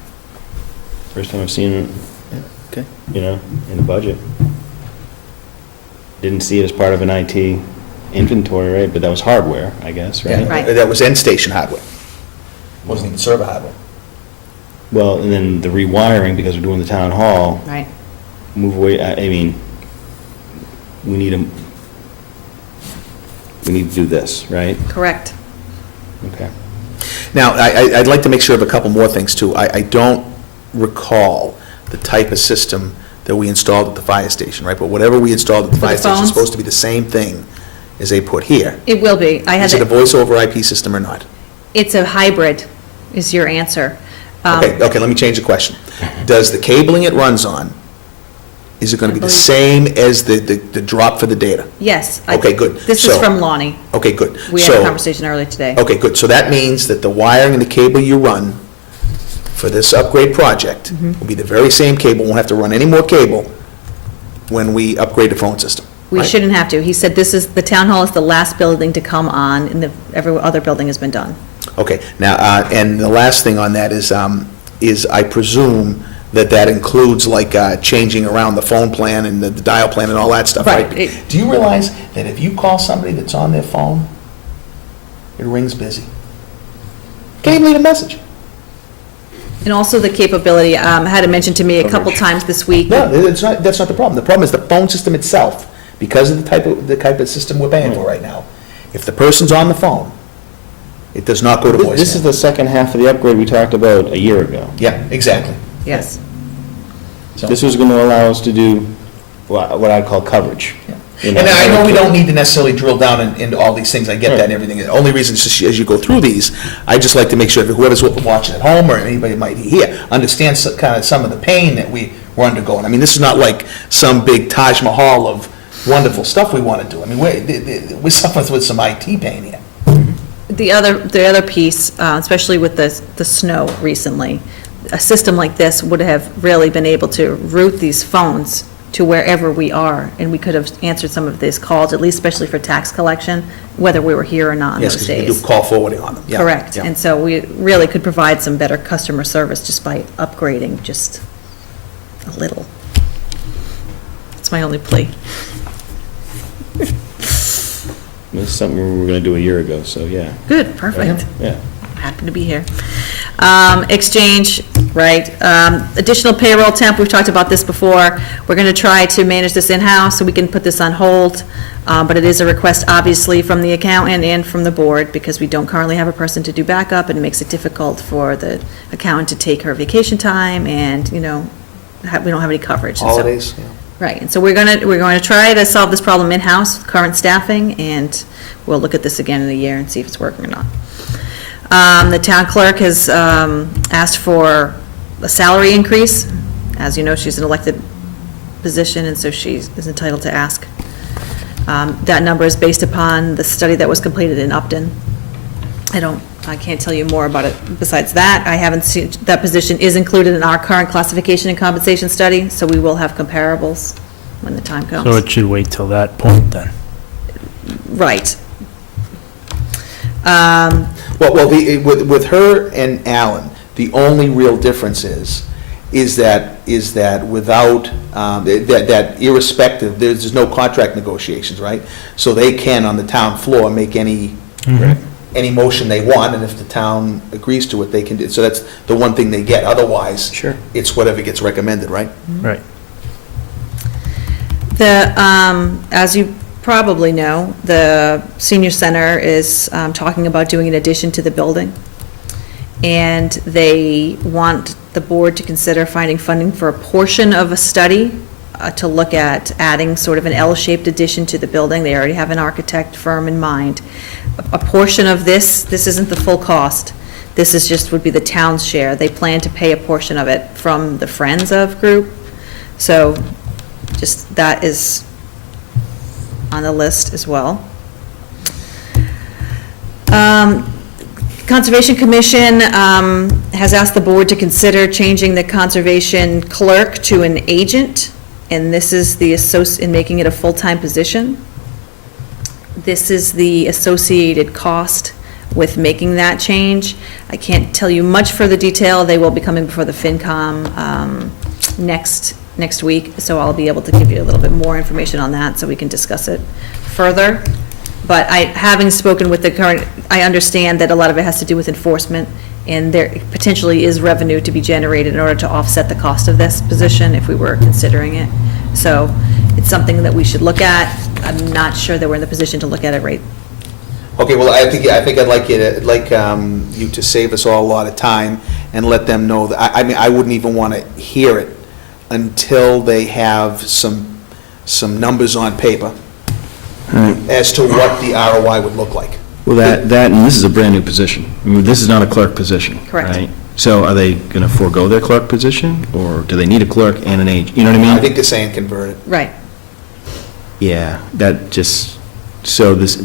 First time I've seen it, Okay. you know, in the budget. Didn't see it as part of an IT inventory, right? But that was hardware, I guess, right? Right. That was end station hardware. Wasn't even server hardware. Well, and then the rewiring, because we're doing the town hall, Right. move away, I mean, we need to do this, right? Correct. Okay. Now, I'd like to make sure of a couple more things, too. I don't recall the type of system that we installed at the fire station, right? But whatever we installed at the For the fire station is phones? supposed to be the same thing as they put here. It will be. Is it a voice over IP system or not? It's a hybrid, is your answer. Okay, let me change the question. Does the cabling it runs on, is it going to be the believe- same as the drop for the data? Yes. Okay, good. This is So- from Lonnie. Okay, good. We had a So- conversation earlier today. Okay, good. So that means that the wiring and the cable you run for this upgrade project Mm-hmm. will be the very same cable, won't have to run any more cable when we upgrade the phone system. We right? shouldn't have to. He said the town hall is the last building to come on, and every other building has been done. Okay, now, and the last thing on that is I presume that includes like changing around the phone plan and the dial plan and all that stuff, right? Right. Do you realize that if you call somebody that's on their phone, it rings busy? Can't even leave a message. And also the capability, had it mentioned to me a couple times this week. No, it's not, that's not the problem. The problem is the phone system itself, because of the type of system we're paying for right now. If the person's on the phone, it does not go to voicemail. This is the second half of the upgrade we talked about a year ago. Yeah, exactly. Yes. This was going to allow us to do what I'd call coverage. You And I know we don't need to necessarily drill down into all these things, I get that and everything. The only reason is just as you go through these, I just like to make sure that whoever's watching at home or anybody might hear, understands kind of some of the pain that we're undergoing. I mean, this is not like some big Taj Mahal of wonderful stuff we want to do. I mean, we're suffering with some IT pain here. The other piece, especially with the snow recently, a system like this would have really been able to route these phones to wherever we are, and we could have answered some of these calls, at least especially for tax collection, whether we were here or not in Yes, those because you can days. do call forwarding on them. Yeah, Correct, yeah. and so we really could provide some better customer service just by upgrading just a little. That's my only plea. This is something we were going to do a year ago, so yeah. Good, perfect. Yeah. Happy to be here. Exchange, right. Additional payroll temp, we've talked about this before. We're going to try to manage this in-house, so we can put this on hold. But it is a request, obviously, from the accountant and from the board, because we don't currently have a person to do backup, and it makes it difficult for the accountant to take her vacation time and, we don't have any coverage. And so- Holidays, yeah. Right, and so we're going to try to solve this problem in-house with current staffing, and we'll look at this again in a year and see if it's working or not. The town clerk has asked for a salary increase. As you know, she's an elected position, and so she is entitled to ask. That number is based upon the study that was completed in Upton. I can't tell you more about it besides that. I haven't seen, that position is included in our current classification and compensation study, so we will have comparables when the time comes. So it should wait till that point then. Right. With her and Alan, the only real difference is that without, that irrespective, there's no contract negotiations, right? So they can, on the town floor, make any motion they want, and if the town agrees to it, they can do it. So that's the one thing they get. Otherwise, Sure. it's whatever gets recommended, right? Right. As you probably know, the senior center is talking about doing an addition to the building. And they want the board to consider finding funding for a portion of a study to look at adding sort of an L-shaped addition to the building. They already have an architect firm in mind. A portion of this isn't the full cost. This is just, would be the town's share. They plan to pay a portion of it from the Friends of group. So just, that is on the list as well. Conservation Commission has asked the board to consider changing the conservation clerk to an agent, and this is in making it a full-time position. This is the associated cost with making that change. I can't tell you much further detail. They will be coming before the FinCom next week, so I'll be able to give you a little bit more information on that so we can discuss it further. But having spoken with the current, I understand that a lot of it has to do with enforcement, and there potentially is revenue to be generated in order to offset the cost of this position if we were considering it. So it's something that we should look at. I'm not sure that we're in the position to look at it right. Okay, well, I think I'd like you to save us all a lot of time and let them know that, I mean, I wouldn't even want to hear it until they have some numbers on paper as to what the ROI would look like. Well, that, and this is a brand-new position. I mean, this is not a clerk position. Correct. Right? So are they going to forego their clerk position, or do they need a clerk and an agent? You know what I mean? I think they're saying convert it. Right. Yeah, that just, so this,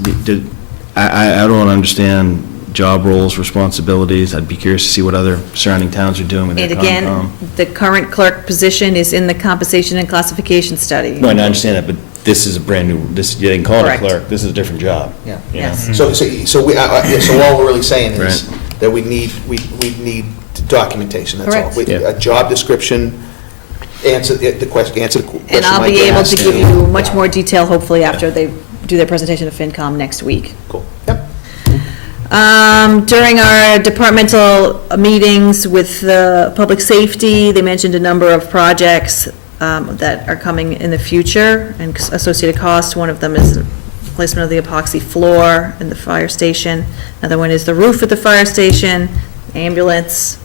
I don't understand job roles, responsibilities. I'd be curious to see what other surrounding towns are doing with their And again, Concom. the current clerk position is in the compensation and classification study. No, I understand that, but this is a brand-new, this, you didn't call it a Correct. clerk. This is a different job. Yeah. you know? Yes. So all we're really saying is Right. that we need documentation, that's all. Correct. Yeah. A job description, answer the question And I'll Mike be able to asked. give you much more detail, hopefully, after they do their presentation to FinCom next week. Cool, yep. During our departmental meetings with public safety, they mentioned a number of projects that are coming in the future and associated costs. One of them is replacement of the epoxy floor in the fire station. Another one is the roof at the fire station, ambulance.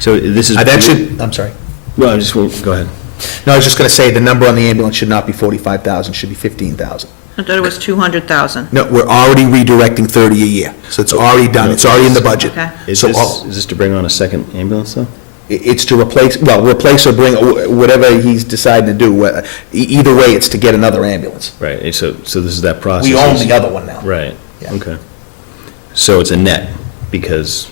So this is. I'm sorry. Well, go ahead. No, I was just gonna say, the number on the ambulance should not be 45,000, should be 15,000. I thought it was 200,000. No, we're already redirecting 30 a year, so it's already done, it's already in the budget. Okay. Is So this to bring on a second ambulance, though? it's to replace or bring, whatever he's deciding to do. Either way, it's to get another ambulance. Right, so this is that process. We own the other one now. Right, Yeah. okay. So it's a net, because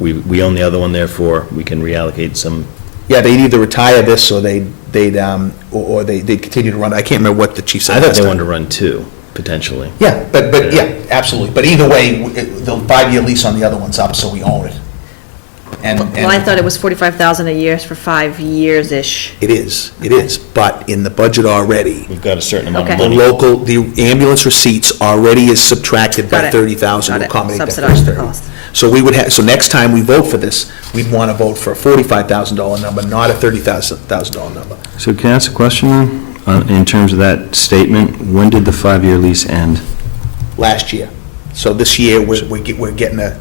we own the other one, therefore, we can reallocate some. Yeah, they'd either retire this, or they'd continue to run. I can't remember what the chief said. I thought last they time. wanted to run two, potentially. Yeah, but yeah, absolutely. But either way, the 5-year lease on the other one's up, so we own it. And Well, I thought it was 45,000 a year for 5 years-ish. it is, but in the budget already, We've got a certain amount of Okay. money. the ambulance receipts already is subtracted Got by it. 30,000 to Got it. accommodate that Subsidize first the 30. cost. So so next time we vote for this, we'd want to vote for a $45,000 number, not a $30,000 number. So can I ask a question, then? In terms of that statement, when did the 5-year lease end? Last year. So this year, we're getting a.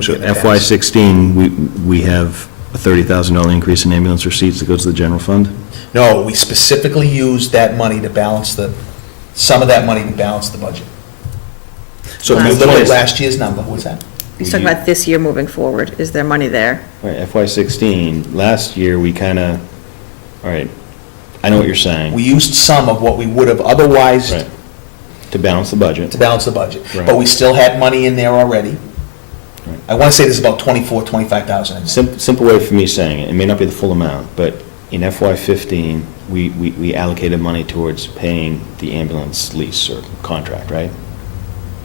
So FY '16, we have a $30,000 increase in ambulance receipts that goes to the general fund? No, we specifically used that money to balance some of that money to balance the budget. So if you look at last year's number, what's that? He's talking about this year moving forward. Is there money there? Right, FY16, last year, we kind of, all right, I know what you're saying. We used some of what we would have otherwise Right, to balance the budget. to balance the budget. Right. But we still had money in there already. Right. I want to say there's about 25,000 in there. Simple way for me saying it may not be the full amount, but in FY15, we allocated money towards paying the ambulance lease or contract, right?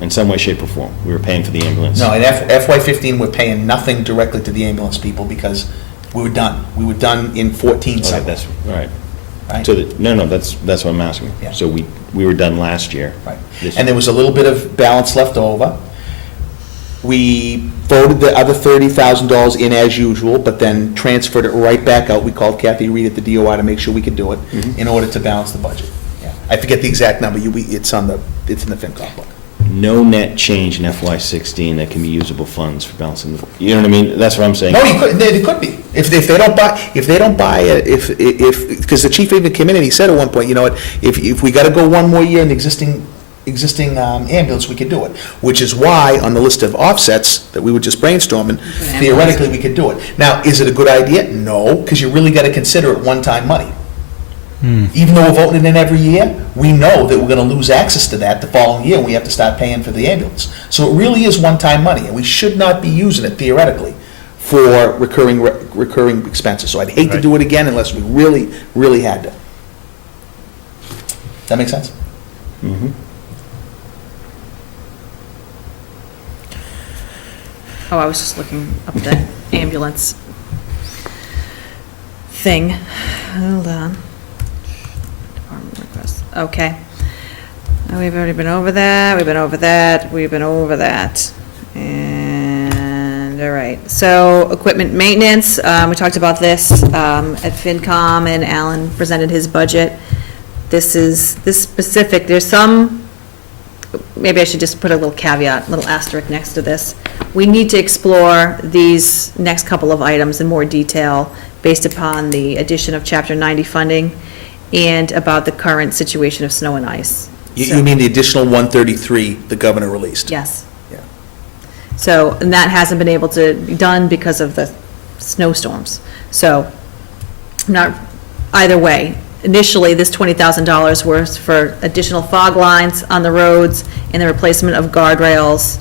In some way, shape, or form, we were paying for the ambulance. No, in FY15, we're paying nothing directly to the ambulance people because we were done. We were done in 14 Okay, cycle, that's, all right. right? So, no, that's what I'm asking. Yeah. So we were done last year. Right. This- And there was a little bit of balance left over. We voted the other $30,000 in as usual, but then transferred it right back out. We called Kathy Reed at the DOI to make sure we could do it in order to balance the budget. Yeah. I forget the exact number. It's in the FinCom book. No net change in FY16 that can be usable funds for balancing the, you know what I mean? That's what I'm saying. No, it could be. If they don't buy it, because the chief even came in and he said at one point, you know what, if we gotta go one more year in the existing ambulance, we could do it. Which is why, on the list of offsets that we were just brainstorming, theoretically, we could do it. Now, is it a good idea? No, because you really gotta consider it one-time money. Even though we're voting it in every year, we know that we're gonna lose access to that the following year, and we have to start paying for the ambulance. So it really is one-time money, and we should not be using it theoretically for recurring expenses. So I'd hate to do it again unless we really, really had to. That make sense? Mhm. Oh, I was just looking up the ambulance thing. Hold on. Department request. Okay. We've already been over that, we've been over that, we've been over that. And, all right. So, equipment maintenance, we talked about this at FinCom, and Alan presented his budget. This specific, there's some, maybe I should just put a little caveat, a little asterisk next to this. We need to explore these next couple of items in more detail based upon the addition of Chapter 90 funding and about the current situation of snow and ice. You mean the additional 133 the governor released? Yes. Yeah. So, and that hasn't been able to be done because of the snowstorms. So, either way, initially, this $20,000 was for additional fog lines on the roads and the replacement of guardrails.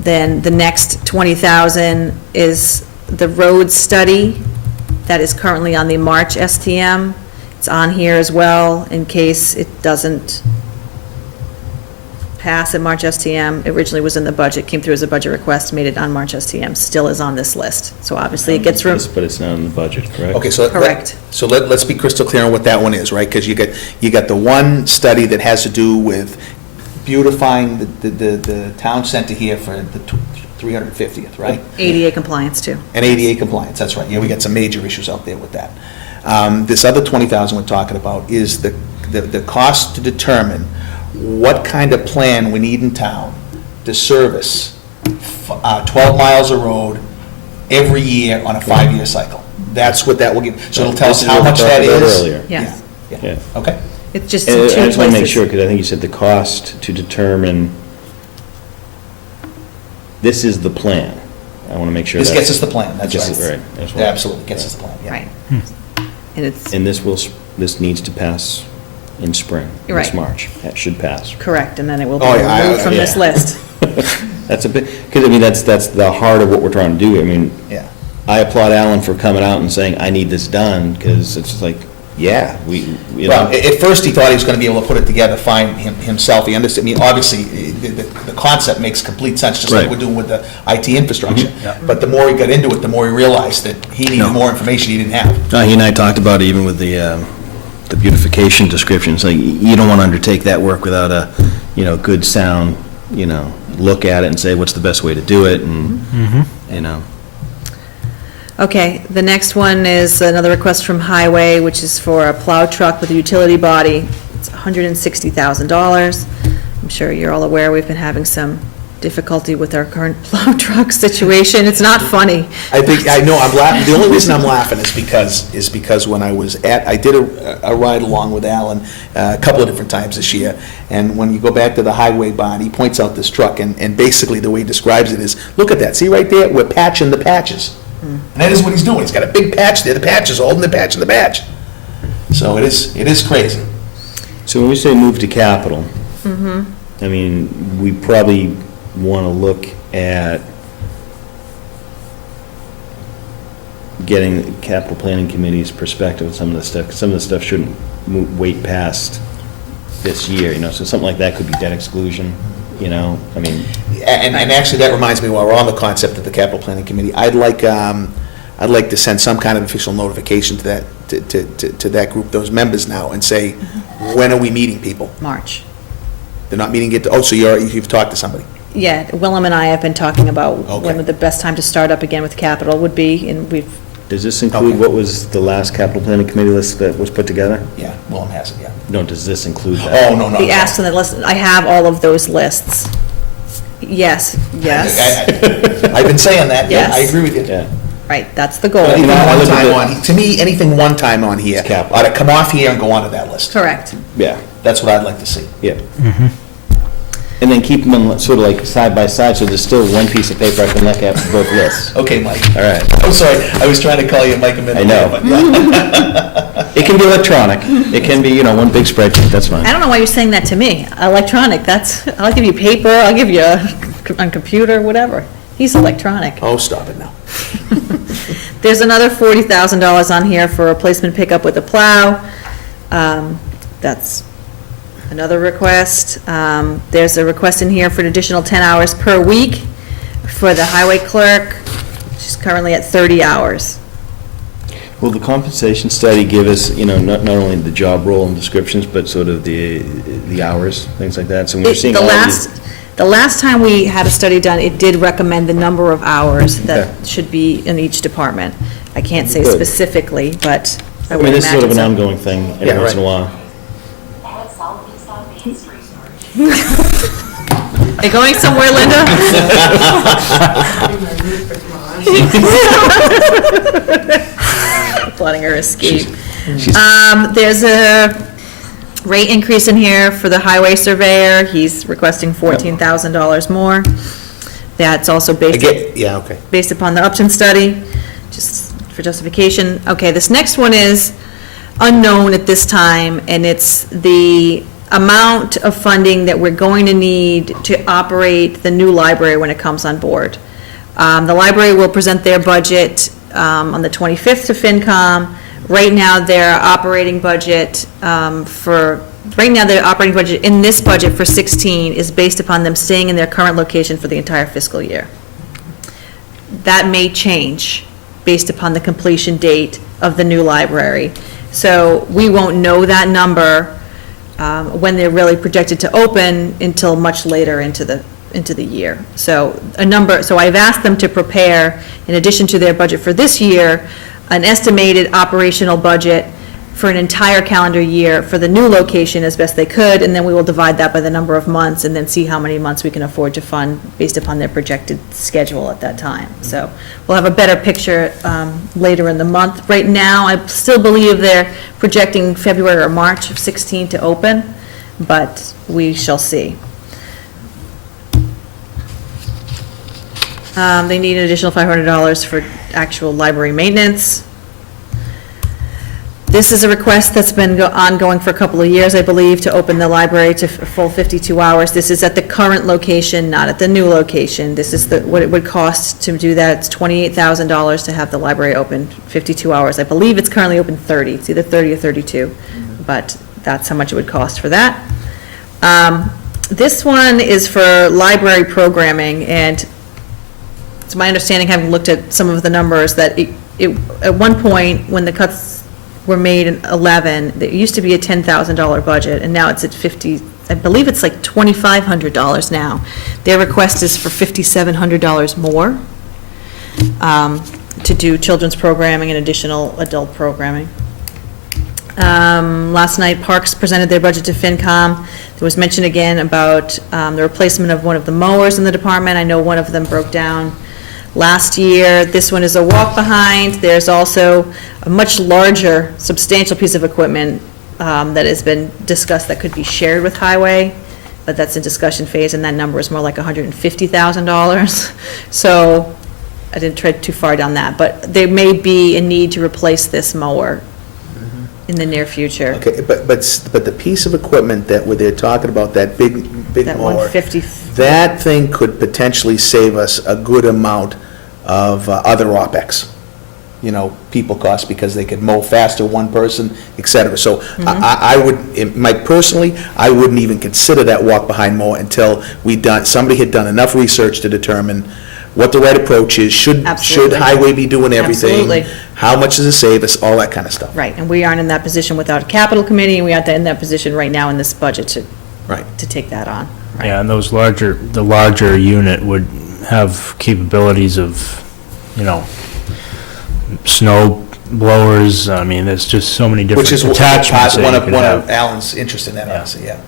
Then the next $20,000 is the road study that is currently on the March STM. It's on here as well in case it doesn't pass at March STM. It originally was in the budget, came through as a budget request, made it on March STM, still is on this list. So obviously it gets room. But it's not in the budget, correct? Okay, so. Correct. So let's be crystal clear on what that one is, right? Because you got the one study that has to do with beautifying the town center here for the 350th, right? ADA compliance too. And ADA compliance, that's right. Yeah, we got some major issues out there with that. This other 20,000 we're talking about is the cost to determine what kind of plan we need in town to service 12 miles of road every year on a 5-year cycle. That's what that will give. So it'll tell us how much that is. Earlier. Yes. Yeah. Okay. It's just And in I two just want to make sure, places. because I think you said the cost to determine, this is the plan. I want to make sure This that. gets us the plan, that's Gets us- right. right, that's what- Absolutely, gets us the plan, yeah. Right. And it's, And this needs to pass in spring, You're this right. March. That should pass. correct, and then it will be Oh, yeah, removed from this yeah. list. That's a bit, because I mean, that's the heart of what we're trying to do. I mean, Yeah. I applaud Alan for coming out and saying, I need this done, because it's like, yeah, you Well, know. at first, he thought he was gonna be able to put it together fine himself, he understood, I mean, obviously, the concept makes complete sense, just like Right. we're doing with the IT infrastructure. Mm-hmm. But the more he got into it, the more he realized that he needed No. more information he didn't have. He and I talked about it even with the beautification descriptions, like, you don't want to undertake that work without a, good sound, look at it and say, what's the best way to do it, and, Okay, the next one is another request from Highway, which is for a plow truck with a utility body. It's $160,000. I'm sure you're all aware, we've been having some difficulty with our current plow truck situation. It's not funny. I know, I'm laughing, the only reason I'm laughing is because when I did a ride along with Alan a couple of different times this year, and when you go back to the highway bond, he points out this truck, and basically the way he describes it is, look at that, see right there, we're patching the patches. And that is what he's doing, he's got a big patch there, the patch is holding the patch in the patch. So it is crazy. So when we say move to capital, I mean, we probably want to look at getting the capital planning committee's perspective on some of the stuff, 'cause some of the stuff shouldn't wait past this year, so something like that could be debt exclusion, I mean. And actually, that reminds me, while we're on the concept of the capital planning committee, I'd like to send some kind of official notification to that group, those members now, and say, when are we meeting people? March. They're not meeting it, so you've talked to somebody? Yeah, Willem and I have been talking about when Okay. the best time to start up again with capital would be, and we've, Does this include what was the last capital planning committee list that was put together? Yeah, Willem has it, yeah. No, does this include that? Oh, no. the asked on the list, I have all of those lists. Yes. I've been saying that, yeah, I Yes. agree with you. Yeah. Right, that's the goal. Anything I one look at time the- on, to me, anything one time on here It's capital. ought to come off here and go onto that list. Correct. Yeah, That's what I'd like to see. yeah. And then keep them in sort of like side by side, so there's still one piece of paper I can look at for both lists. Okay, Mike. All right. I'm sorry, I was trying to call you Mike a minute I know. ago, but yeah. It can be electronic. It can be, one big spreadsheet, that's fine. I don't know why you're saying that to me. Electronic, I'll give you paper, I'll give you on computer, whatever. He's electronic. Oh, stop it now. There's another $40,000 on here for replacement pickup with a plow. That's another request. There's a request in here for an additional 10 hours per week for the highway clerk. She's currently at 30 hours. Will the compensation study give us, not only the job role and descriptions, but sort of the hours, things like that? So when you're seeing all of these. The last time we had a study done, it did recommend the number of hours that Okay. should be in each department. I can't say Good. specifically, but I I would mean, this is sort of an imagine so. ongoing thing every Yeah, once in a right. while. Are you going somewhere, Linda? Letting her escape. There's a rate increase in here for the highway surveyor. He's requesting $14,000 more. That's also Yeah, okay. based upon the Upton study, just for justification. Okay, this next one is unknown at this time, and it's the amount of funding that we're going to need to operate the new library when it comes on board. The library will present their budget on the 25th to FinCom. Right now, their operating budget their operating budget in this budget for 16 is based upon them staying in their current location for the entire fiscal year. That may change based upon the completion date of the new library. So we won't know that number when they're really projected to open until much later into the year. So I've asked them to prepare, in addition to their budget for this year, an estimated operational budget for an entire calendar year for the new location as best they could, and then we will divide that by the number of months and then see how many months we can afford to fund based upon their projected schedule at that time. So we'll have a better picture later in the month. Right now, I still believe they're projecting February or March of 16 to open, but we shall see. They need an additional $500 for actual library maintenance. This is a request that's been ongoing for a couple of years, I believe, to open the library to a full 52 hours. This is at the current location, not at the new location. This is what it would cost to do that. It's $28,000 to have the library open 52 hours. I believe it's currently open 30. It's either 30 or 32, but that's how much it would cost for that. This one is for library programming, and it's my understanding, having looked at some of the numbers, that at one point, when the cuts were made in 11, there used to be a $10,000 budget, and now it's at 50, I believe it's like $2,500 now. Their request is for $5,700 more to do children's programming and additional adult programming. Last night, Parks presented their budget to FinCom. There was mention again about the replacement of one of the mowers in the department. I know one of them broke down last year. This one is a walk-behind. There's also a much larger, substantial piece of equipment that has been discussed that could be shared with Highway, but that's in discussion phase, and that number is more like $150,000. So I didn't tread too far down that, but there may be a need to replace this mower in the near future. Okay, but the piece of equipment that where they're talking about, that big That mower, 150, that thing could potentially save us a good amount of other OpEx. You know, people costs, because they could mow faster, one person, et cetera. So I would, personally, I wouldn't even consider that walk-behind mower until somebody had done enough research to determine what the right approach is, should Absolutely. Highway be doing everything? Absolutely. How much does it save us, all that kind of stuff. right, and we aren't in that position without a capital committee, and we aren't in that position right now in this budget Right. to take that on. Yeah, and the larger unit would have capabilities of, snow blowers. I mean, there's just so many different Which is attachments that one you of can have. Alan's interest in that, obviously, yeah.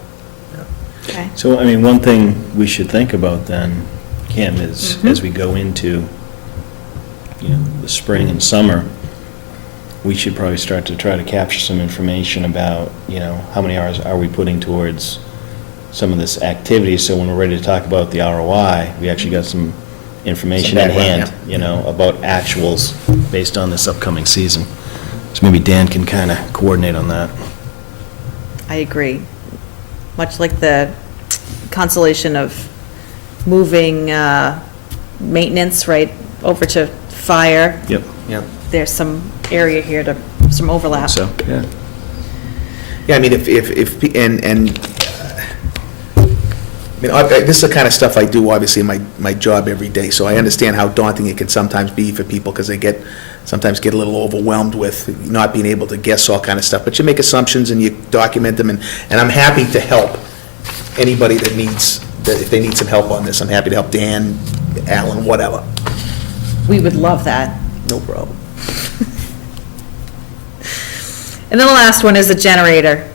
Okay. So, I mean, one thing we should think about then, Kim, is as we go into, the spring and summer, we should probably start to try to capture some information about, how many hours are we putting towards some of this activity, so when we're ready to talk about the ROI, we actually got some information Some in background, hand, about actuals based on this upcoming season. So maybe Dan can kind of coordinate on that. I agree. Much like the consolation of moving maintenance right over to fire, Yep. Yeah. there's some area here some overlap. So, yeah. Yeah, I mean, if this is the kind of stuff I do, obviously, in my job every day, so I understand how daunting it can sometimes be for people, because they sometimes get a little overwhelmed with not being able to guess all kind of stuff, but you make assumptions and you document them, and I'm happy to help anybody if they need some help on this. I'm happy to help Dan, Alan, whatever. We would love that. No problem. And then the last one is the generator.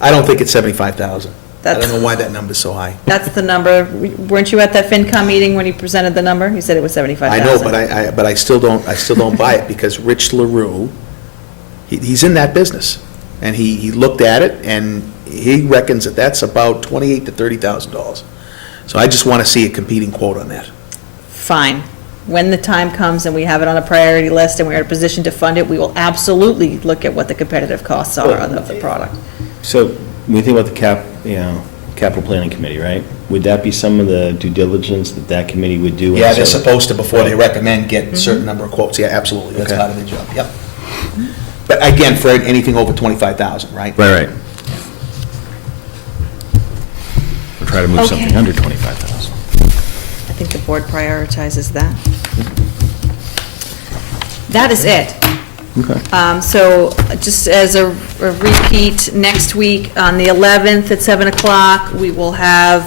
I don't think it's 75,000. I That's- don't know why that number's so high. That's the number. Weren't you at that FinCom meeting when he presented the number? He said it was 75,000. I know, but I still don't buy it, because Rich LaRue, he's in that business, and he looked at it, and he reckons that that's about $28,000 to $30,000. So I just want to see a competing quote on that. Fine. When the time comes and we have it on a priority list and we're in a position to fund it, we will absolutely look at what the competitive costs are of the product. So, when you think about the capital planning committee, right? Would that be some of the due diligence that committee would do? Yeah, and they're so- supposed to, before they recommend, get a certain number of quotes. Yeah, absolutely, that's Okay. part of their job, yep. But again, for anything over 25,000, right? Right. We'll try to move Okay. something under 25,000. I think the board prioritizes that. That is it. Okay. So just as a repeat, next week on the 11th at 7 o'clock, we will have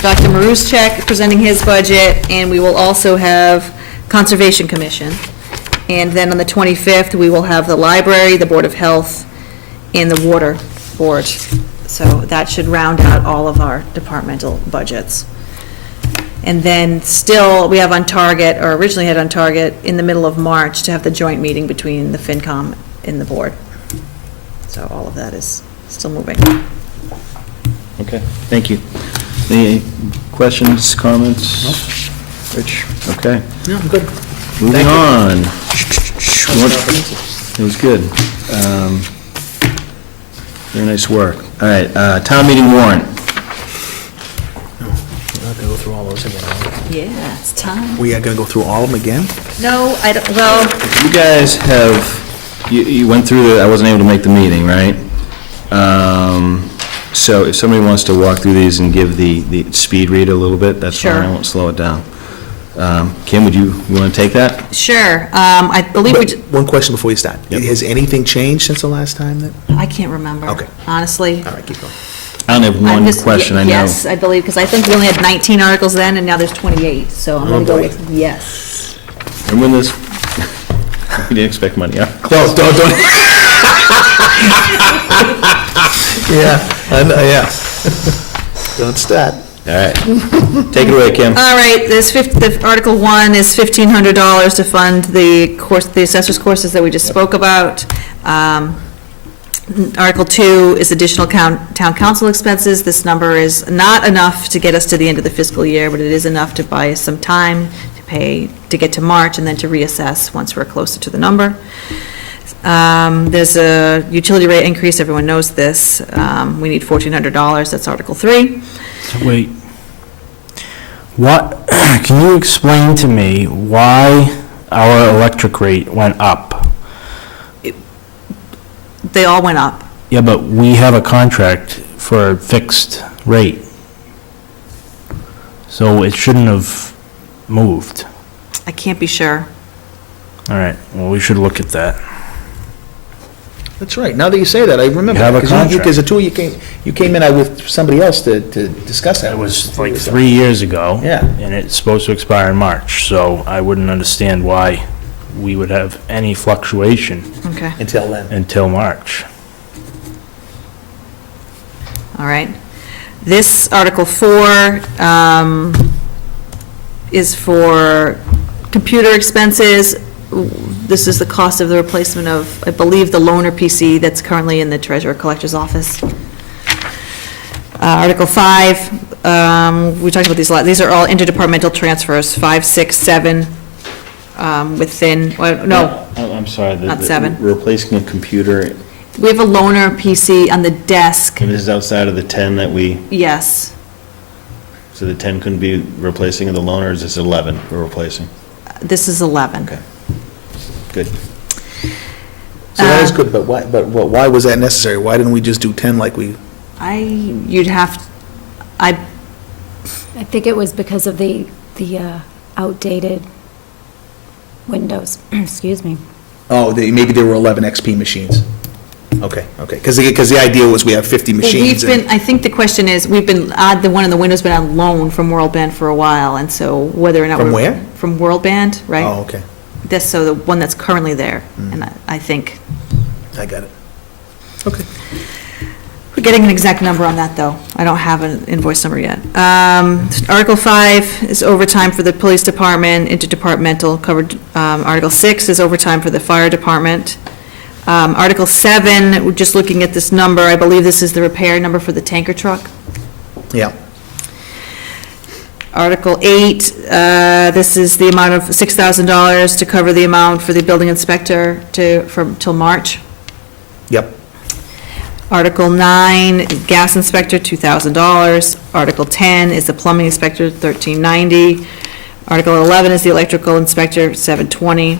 Dr. Maruschek presenting his budget, and we will also have Conservation Commission. And then on the 25th, we will have the library, the Board of Health, and the Water Board. So that should round out all of our departmental budgets. And then still, we have on target, or originally had on target, in the middle of March to have the joint meeting between the FinCom and the board. So all of that is still moving. Okay, thank you. Any questions, comments? Rich? Okay. No, I'm good. Moving Thank you. on. It was good. Very nice work. All right, town meeting warrant. We're not going to go through all those again, are Yeah, it's time. we? We are going to go through all of them again? No, I don't, well, You guys have, you went through I wasn't able to make the meeting, right? So if somebody wants to walk through these and give the speed read a little bit, that's fine, Sure. I won't slow it down. Kim, you want to take that? sure. I believe we, But one question before you start. Yep. Has anything changed since the last time that? I can't remember. Okay. Honestly. All right, keep going. I only have I'm one just- question, I know. Yes, I believe, because I think we only had 19 articles then, and now there's 28, so I'm Oh, going to go boy. with yes. Remember this? You didn't expect money, huh? Don't. Yeah, I know, yeah. Don't start. All right. Take it away, Kim. All right, the Article 1 is $1,500 to fund the assessor's courses that we just spoke about. Article 2 is additional town council expenses. This number is not enough to get us to the end of the fiscal year, but it is enough to buy us some time to pay, to get to March, and then to reassess once we're closer to the number. There's a utility rate increase, everyone knows this. We need $1,400, that's Article 3. Wait. What, can you explain to me why our electric rate went up? They all went up. Yeah, but we have a contract for a fixed rate. So it shouldn't have moved. I can't be sure. All right, well, we should look at that. That's right, now that you say that, I remember. You have a contract. Because the two, you came in with somebody else to discuss that. It was like 3 years ago. Yeah. And it's supposed to expire in March, so I wouldn't understand why we would have any fluctuation Okay. Until then. until March. All right. This Article 4 is for computer expenses. This is the cost of the replacement of, I believe, the loaner PC that's currently in the treasurer collector's office. Article 5, we talked about these a lot. These are all interdepartmental transfers, 5, 6, 7, within, well, no, I'm sorry. Not 7. Replacing a computer, we have a loaner PC on the desk. and this is outside of the 10 that we, Yes. so the 10 couldn't be replacing the loaner, or is this 11 we're replacing? This is 11. Okay. Good. So that is good, but why was that necessary? Why didn't we just do 10 like we? You'd have, I think it was because of the outdated Windows, excuse me. Oh, maybe there were 11 XP machines. Okay, because the idea was we have 50 well, machines. I think the question is, the one in the window's been on loan from World Band for a while, and so whether or not. From where? From World Band, right? Oh, okay, So the one that's currently there, and I think, I got it. Okay. we're getting an exact number on that, though. I don't have an invoice number yet. Article 5 is overtime for the police department, interdepartmental covered. Article 6 is overtime for the fire department. Article 7, we're just looking at this number, I believe this is the repair number for the tanker truck. Yeah. Article 8, this is the amount of $6,000 to cover the amount for the building inspector till March. Yep. Article 9, gas inspector, $2,000. Article 10 is the plumbing inspector, $1,390. Article 11 is the electrical inspector, $720.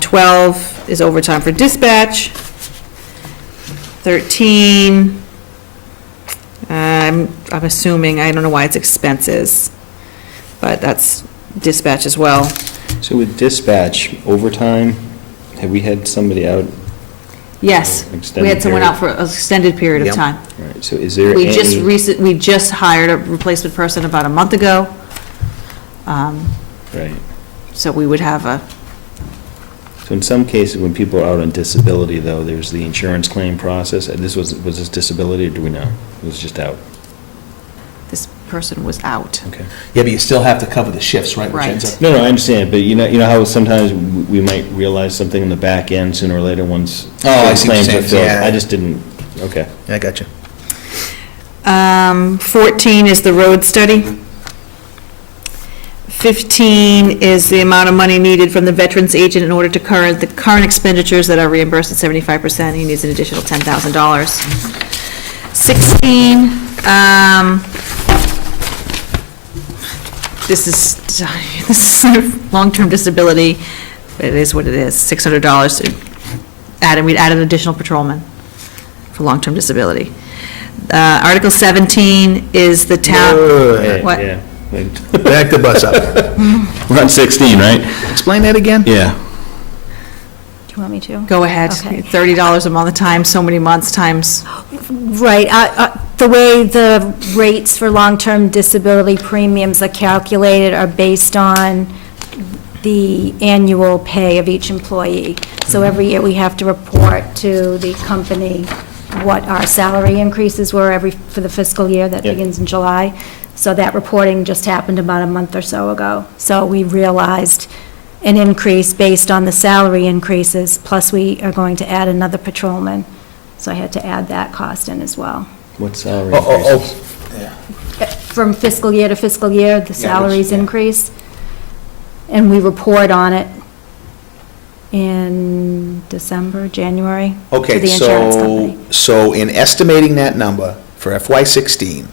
12 is overtime for dispatch. 13, I'm assuming, I don't know why it's expenses, but that's dispatch as well. So with dispatch, overtime, have we had somebody out? Yes, we Extended had someone period. out for an extended period of Yep. time. All right, so is there We just any? we just hired a replacement person about a month ago. Right. So we would have a, So in some cases, when people are out on disability, though, there's the insurance claim process. And was this disability, or do we know? It was just out? this person was out. Okay. Yeah, but you still have to cover the shifts, right? Which Right. ends up- No, I understand, but you know how sometimes we might realize something in the back end sooner or later once Oh, I see what you're claims are saying, filled. yeah. I just didn't, okay. I got you. 14 is the road study. 15 is the amount of money needed from the veterans agent in order to the current expenditures that are reimbursed at 75%. He needs an additional $10,000. 16, this is long-term disability. It is what it is, $600 to add, we'd add an additional patrolman for long-term disability. Article 17 is the town. Yeah, What? yeah. Back the bus up. We're on 16, right? Explain that again? Yeah. Do you want me to? Go ahead. Okay. $30 a month times so many months times, Right, the way the rates for long-term disability premiums are calculated are based on the annual pay of each employee. So every year, we have to report to the company what our salary increases were for the fiscal year that Yep. begins in July. So that reporting just happened about a month or so ago. So we realized an increase based on the salary increases, plus we are going to add another patrolman. So I had to add that cost in as well. What salary Oh, increases? From fiscal year to fiscal year, the salaries yeah. increase. And we report on it in December, January, to Okay, the insurance company. so in estimating that number for FY16,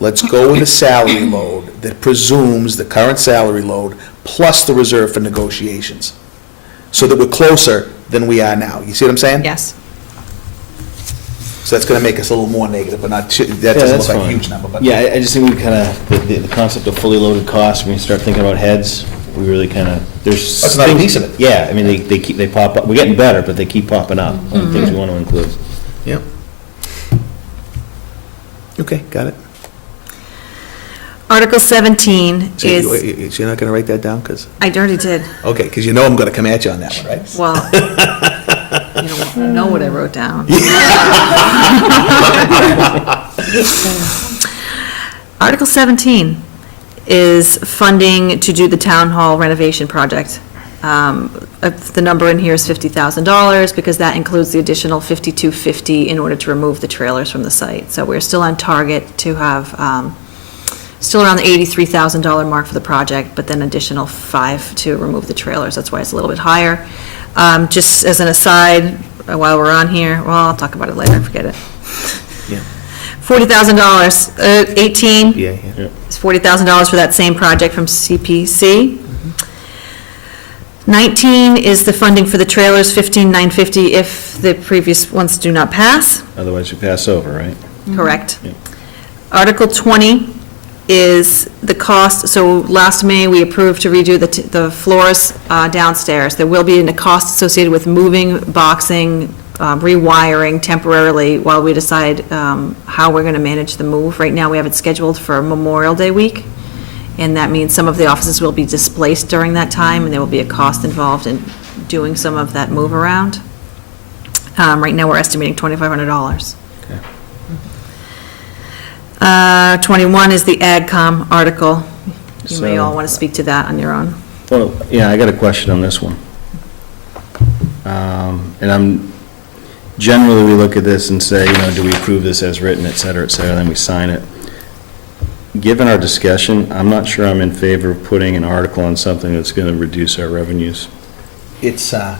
let's go with a salary load that presumes the current salary load plus the reserve for negotiations, so that we're closer than we are now. You see what I'm saying? Yes. So that's gonna make us a little more negative, but not, that Yeah, doesn't that's look like a fine. huge number, but. Yeah, I just think we kind of, the concept of fully loaded costs, when you start thinking about heads, we really kind of, there's. That's another things- piece of it. Yeah, I mean, they pop up, we're getting better, but they keep popping up, on things we want to include. Yep. Okay, got it. Article 17 So is, you're not gonna write that down, because, I already did. okay, because you know I'm gonna come at you on that one, right? Well, you don't want to know what I wrote down. Article 17 is funding to do the town hall renovation project. The number in here is $50,000 because that includes the additional $5,250 in order to remove the trailers from the site. So we're still on target to have, still around the $83,000 mark for the project, but then additional $5 to remove the trailers. That's why it's a little bit higher. Just as an aside, while we're on here, well, I'll talk about it later, forget it. Yeah. $40,000, 18 Yeah, yeah. is $40,000 for that same project from CPC. 19 is the funding for the trailers, $15,950 if the previous ones do not pass. Otherwise, we pass over, right? Correct. Yeah. Article 20 is the cost, so last May, we approved to redo the floors downstairs. There will be a cost associated with moving, boxing, rewiring temporarily while we decide how we're going to manage the move. Right now, we have it scheduled for Memorial Day week, and that means some of the offices will be displaced during that time, and there will be a cost involved in doing some of that move around. Right now, we're estimating $2,500. 21 is the AgCom article. You may all want to speak to that on your own. Well, yeah, I got a question on this one. And generally, we look at this and say, do we approve this as written, et cetera, then we sign it. Given our discussion, I'm not sure I'm in favor of putting an article on something that's going to reduce our revenues. It's a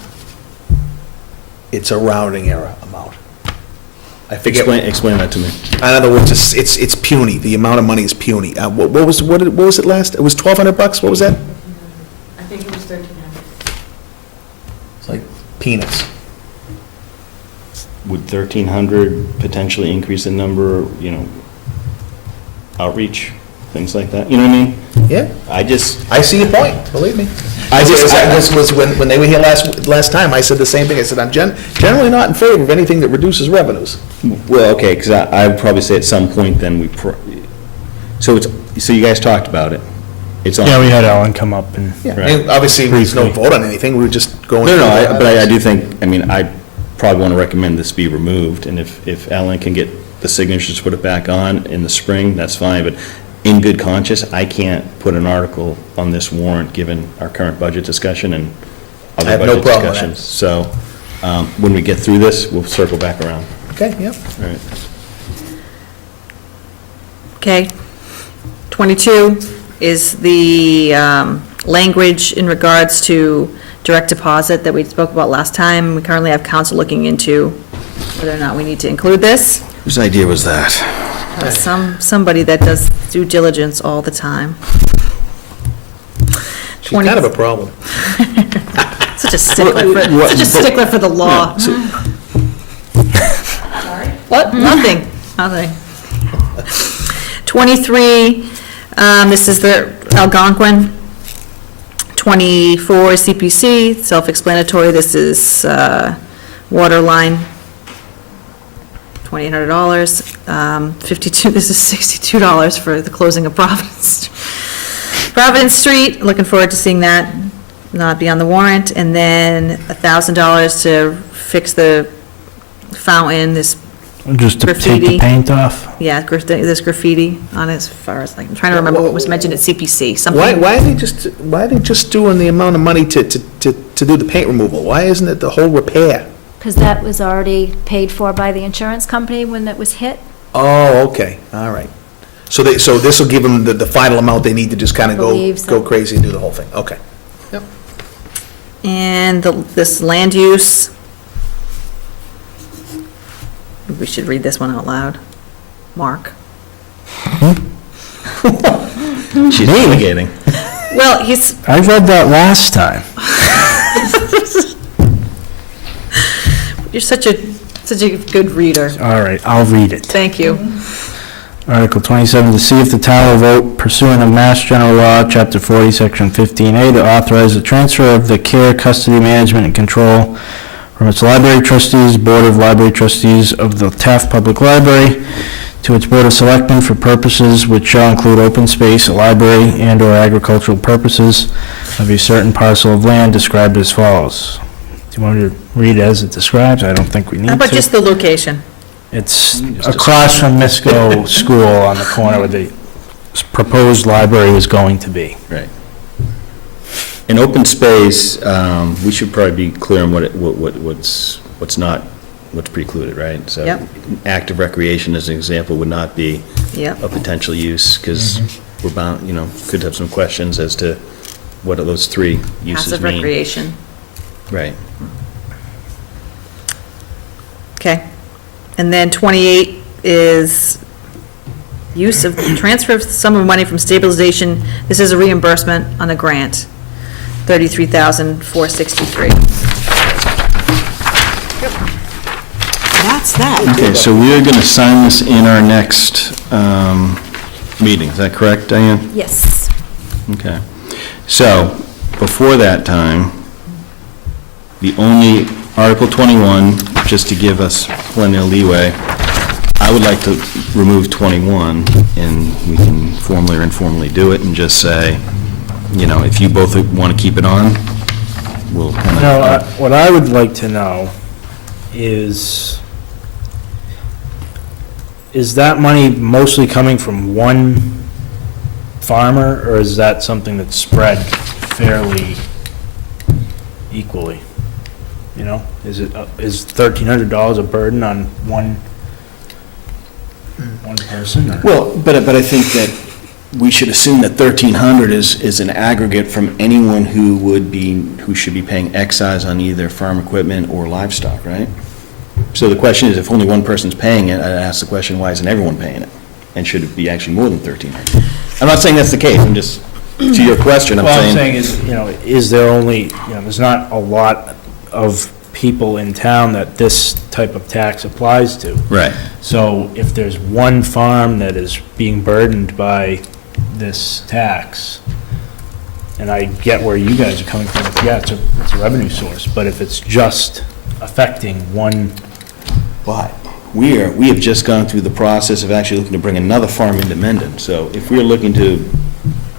rounding error amount. I forget. Explain that to me. In other words, it's puny. The amount of money is puny. What was it last? It was $1,200. What was that? I think it was 1,300. It's like peanuts. Would 1,300 potentially increase the number, outreach, things like that? You know what I mean? Yeah, I see your point. Believe me. This was when they were here last time. I said the same thing. I said I'm generally not in favor of anything that reduces revenues. Well, okay, because I would probably say at some point then so you guys talked about it. It's on. Yeah, we had Ellen come up and, Yeah, Right. and obviously there's no Briefly. vote on anything. We were just going. No, through but I do think, I probably want to recommend this be removed, and if Ellen can get the signatures to put it back on in the spring, that's fine, but in good conscience, I can't put an article on this warrant, given our current budget discussion and I other have no budget problem with that. discussions. So, when we get through this, we'll circle back around. Okay, yep. All right. Okay. 22 is the language in regards to direct deposit that we spoke about last time. We currently have council looking into whether or not we need to include this. Whose idea was that? Somebody that does due diligence all the time. She's kind of a problem. Such a stickler for the law. What? Nothing. 23, this is the Algonquin. 24 is CPC, self-explanatory. This is water line, $2,800. 52, this is $62 for the closing of Providence. Providence Street, looking forward to seeing that not be on the warrant, and then $1,000 to fix the fountain, this, Just to take the Graffiti. paint off? yeah, this graffiti on it, as far as, like, I'm trying to remember what was mentioned at CPC, Why, something. why are they just doing the amount of money to do the paint removal? Why isn't it the whole repair? Because that was already paid for by the insurance company when it was hit. Oh, okay, all right. So this will give them the final amount they need to just kind of Believe so. go crazy and do the whole thing, okay. And this land use, we should read this one out loud. Mark? She's delegating. Well, he's, I read that last time. you're such a good reader. All right, I'll read it. Thank you. Article 27, to see if the town will vote pursuant to Mass General Law, Chapter 40, Section 15A, to authorize the transfer of the care, custody, management, and control from its library trustees, Board of Library Trustees of the Taft Public Library, to its Board of Selectmen for purposes which shall include open space, a library, and/or agricultural purposes of a certain parcel of land described as follows. Do you want me to read it as it describes? I don't think we need to. How about just the location? It's across from Misco School on the corner where the proposed library is going to be. Right. In open space, we should probably be clear on what's not, what's precluded, right? So Yep. active recreation, as an example, would not be Yep. a potential use, because we're bound, could have some questions as to what do those three uses Passive mean. recreation. Right. Okay. And then 28 is use of, transfer of sum of money from stabilization. This is a reimbursement on a grant, $33,463. That's that. Okay, so we are going to sign this in our next meeting. Is that correct, Diane? Yes. Okay. So, before that time, the only, Article 21, just to give us plenty of leeway, I would like to remove 21, and we can formally or informally do it, and just say, if you both want to keep it on, we'll kind of... No, what I would like to know is that money mostly coming from one farmer, or is that something that's spread fairly equally? Is $1,300 a burden on one person? Or? Well, but I think that we should assume that 1,300 is an aggregate from anyone who should be paying excise on either farm equipment or livestock, right? So the question is, if only one person's paying it, I'd ask the question, why isn't everyone paying it? And should it be actually more than 1,300? I'm not saying that's the case, I'm just, to your question, I'm Well, saying... I'm saying is, is there only, there's not a lot of people in town that this type of tax applies to. Right. So if there's one farm that is being burdened by this tax, and I get where you guys are coming from, yeah, it's a revenue source, but if it's just affecting one. But we have just gone through the process of actually looking to bring another farm into Mendon. So if we're looking to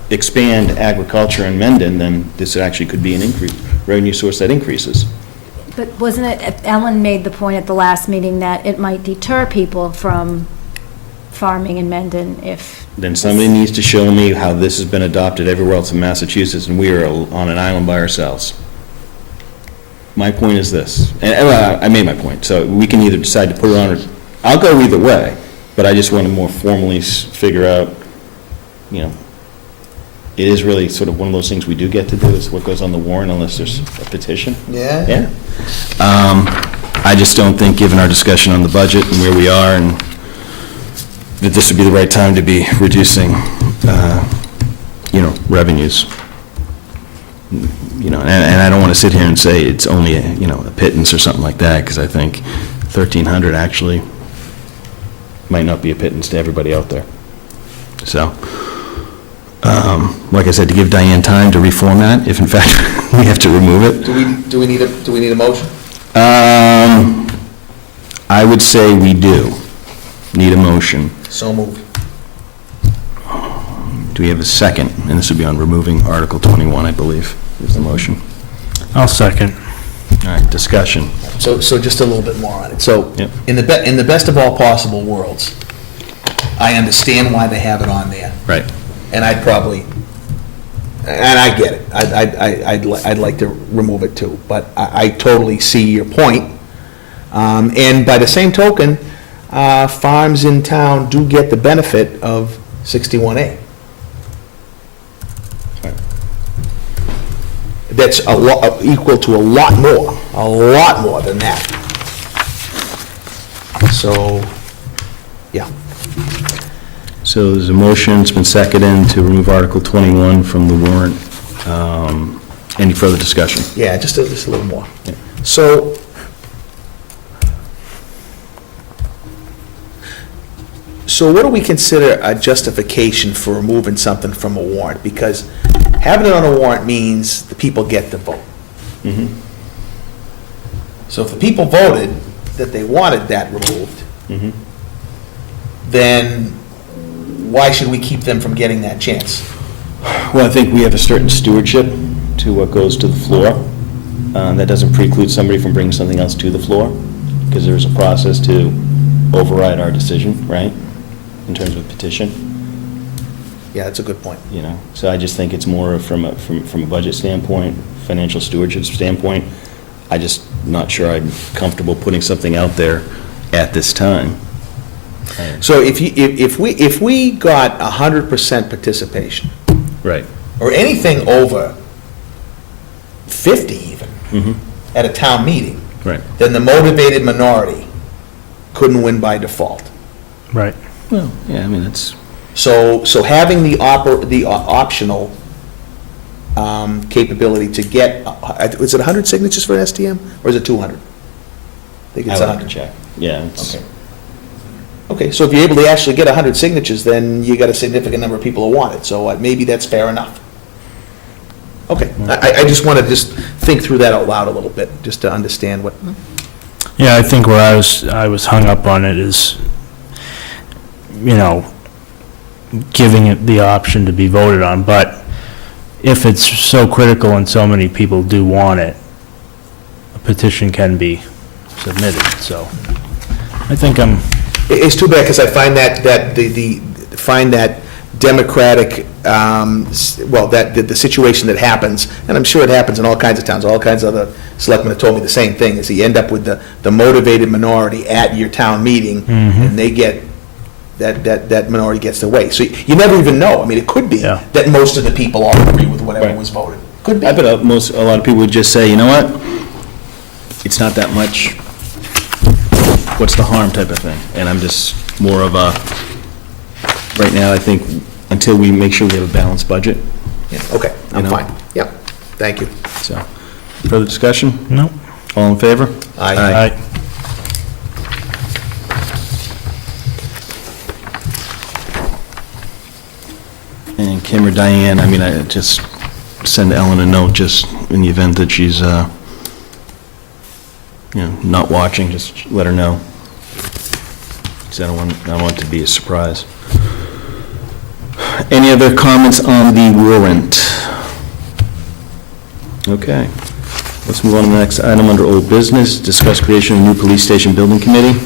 expand agriculture in Mendon, then this actually could be an revenue source that increases. But wasn't it, Ellen made the point at the last meeting that it might deter people from farming in Mendon if... Then somebody needs to show me how this has been adopted everywhere else in Massachusetts, and we are on an island by ourselves. My point is this, and I made my point, so we can either decide to put it on, or, I'll go either way, but I just want to more formally figure out, it is really sort of one of those things we do get to do, is what goes on the warrant unless there's a petition. Yeah? Yeah. I just don't think, given our discussion on the budget and where we are, and that this would be the right time to be reducing, revenues. And I don't want to sit here and say it's only a pittance or something like that, because I think 1,300 actually might not be a pittance to everybody out there. So, like I said, to give Diane time to reformat, if in fact we have to remove it. Do we need a motion? I would say we do need a motion. So moved. Do we have a second? And this would be on removing Article 21, I believe, is the motion. I'll second. All right, discussion. So just a little bit more on it. So, Yep. in the best of all possible worlds, I understand why they have it on there, Right. and I'd probably, and I get it, I'd like to remove it too, but I totally see your point. And by the same token, farms in town do get the benefit of 61A. That's a lot, equal to a lot more than that. So, yeah. So there's a motion, it's been seconded to remove Article 21 from the warrant. Any further discussion? Yeah, just a little more. Yeah. So what do we consider a justification for removing something from a warrant? Because having it on a warrant means the people get to vote. So if the people voted that they wanted that removed, then why should we keep them from getting that chance? Well, I think we have a certain stewardship to what goes to the floor. That doesn't preclude somebody from bringing something else to the floor, because there's a process to override our decision, right, in terms of petition, Yeah, that's a good point. you know? So I just think it's more from a budget standpoint, financial stewardship standpoint. I just not sure I'm comfortable putting something out there at this time. So if we got 100% participation, Right. or anything over 50 even, at a town meeting, Right. then the motivated minority couldn't win by default. Right. Well, yeah, I mean, that's, So having the optional capability to get, is it 100 signatures for an STM, or is it 200? I think I it's would have to 100. check. Yeah, it's, Okay. Okay, so if you're able to actually get 100 signatures, then you got a significant number of people who want it, so maybe that's fair enough. Okay, I just want to just think through that out loud a little bit, just to understand what, Yeah, I think where I was hung up on it is, you know, giving it the option to be voted on, but if it's so critical and so many people do want it, a petition can be submitted, so I think it's too bad, because I find that democratic, well, the situation that happens, and I'm sure it happens in all kinds of towns, all kinds of other selectmen have told me the same thing, is you end up with the motivated minority at your town meeting, and they get, that minority gets their way. So you never even know. I mean, it could be Yeah. that most of the people all agree with whatever Right. was voted. Could be. I bet a lot of people would just say, you know what? It's not that much, what's the harm type of thing. And I'm just more of a, right now, I think, until we make sure we have a balanced budget, Yeah, okay, I'm You know? fine. Yep, thank you. so. Further discussion? no. All in favor? Aye. And Kim or Diane, I mean, I just send Ellen a note, just in the event that she's, not watching, just let her know. Because I don't want it to be a surprise. Any other comments on the warrant? Okay. Let's move on to the next item under old business, discuss creation of a new police station building committee.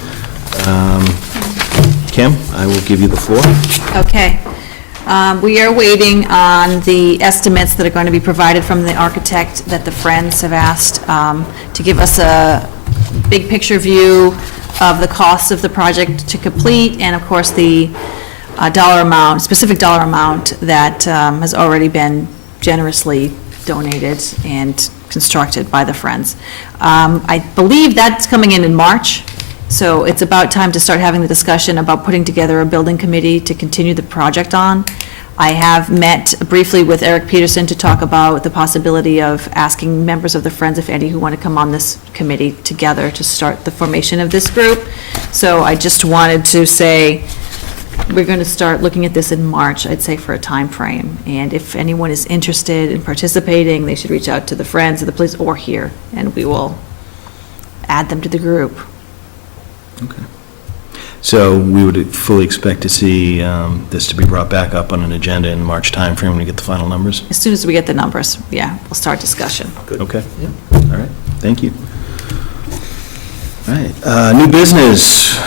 Kim, I will give you the floor. Okay. We are waiting on the estimates that are going to be provided from the architect that the Friends have asked to give us a big picture view of the cost of the project to complete, and of course, the dollar amount, specific dollar amount that has already been generously donated and constructed by the Friends. I believe that's coming in March, so it's about time to start having the discussion about putting together a building committee to continue the project on. I have met briefly with Eric Peterson to talk about the possibility of asking members of the Friends, if any, who want to come on this committee together to start the formation of this group. So I just wanted to say, we're going to start looking at this in March, I'd say, for a time frame. And if anyone is interested in participating, they should reach out to the Friends of the police or here, and we will add them to the group. So we would fully expect to see this to be brought back up on an agenda in the March timeframe when we get the final numbers? As soon as we get the numbers, yeah, we'll start discussion. Okay. All right, thank you. All right, new business.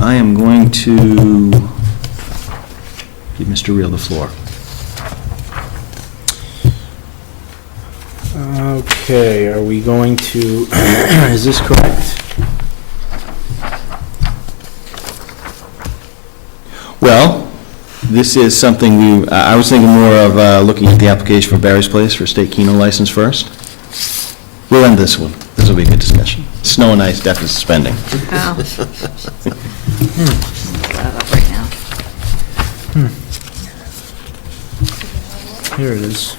I am going to give Mr. Reel the floor. Okay, are we going to, is this correct? Well, this is something I was thinking more of looking at the application for Barry's Place for state Keno license first. We'll end this one. This will be a good discussion. Snow and ice deficit spending. Oh. That up right now. Here it is.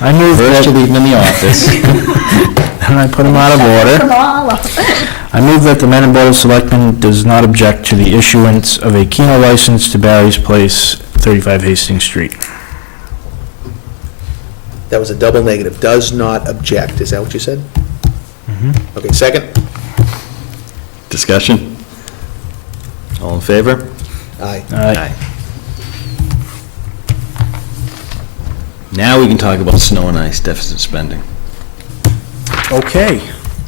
I move First, you that, leave them in the office. and I put them out of order. I move that the Mendon Board of Selectmen does not object to the issuance of a Keno license to Barry's Place, 35 Hastings Street. That was a double negative, does not object, is that what you said? Okay, second? Discussion? All in favor? Aye. Aye. Now we can talk about snow and ice deficit spending. Okay.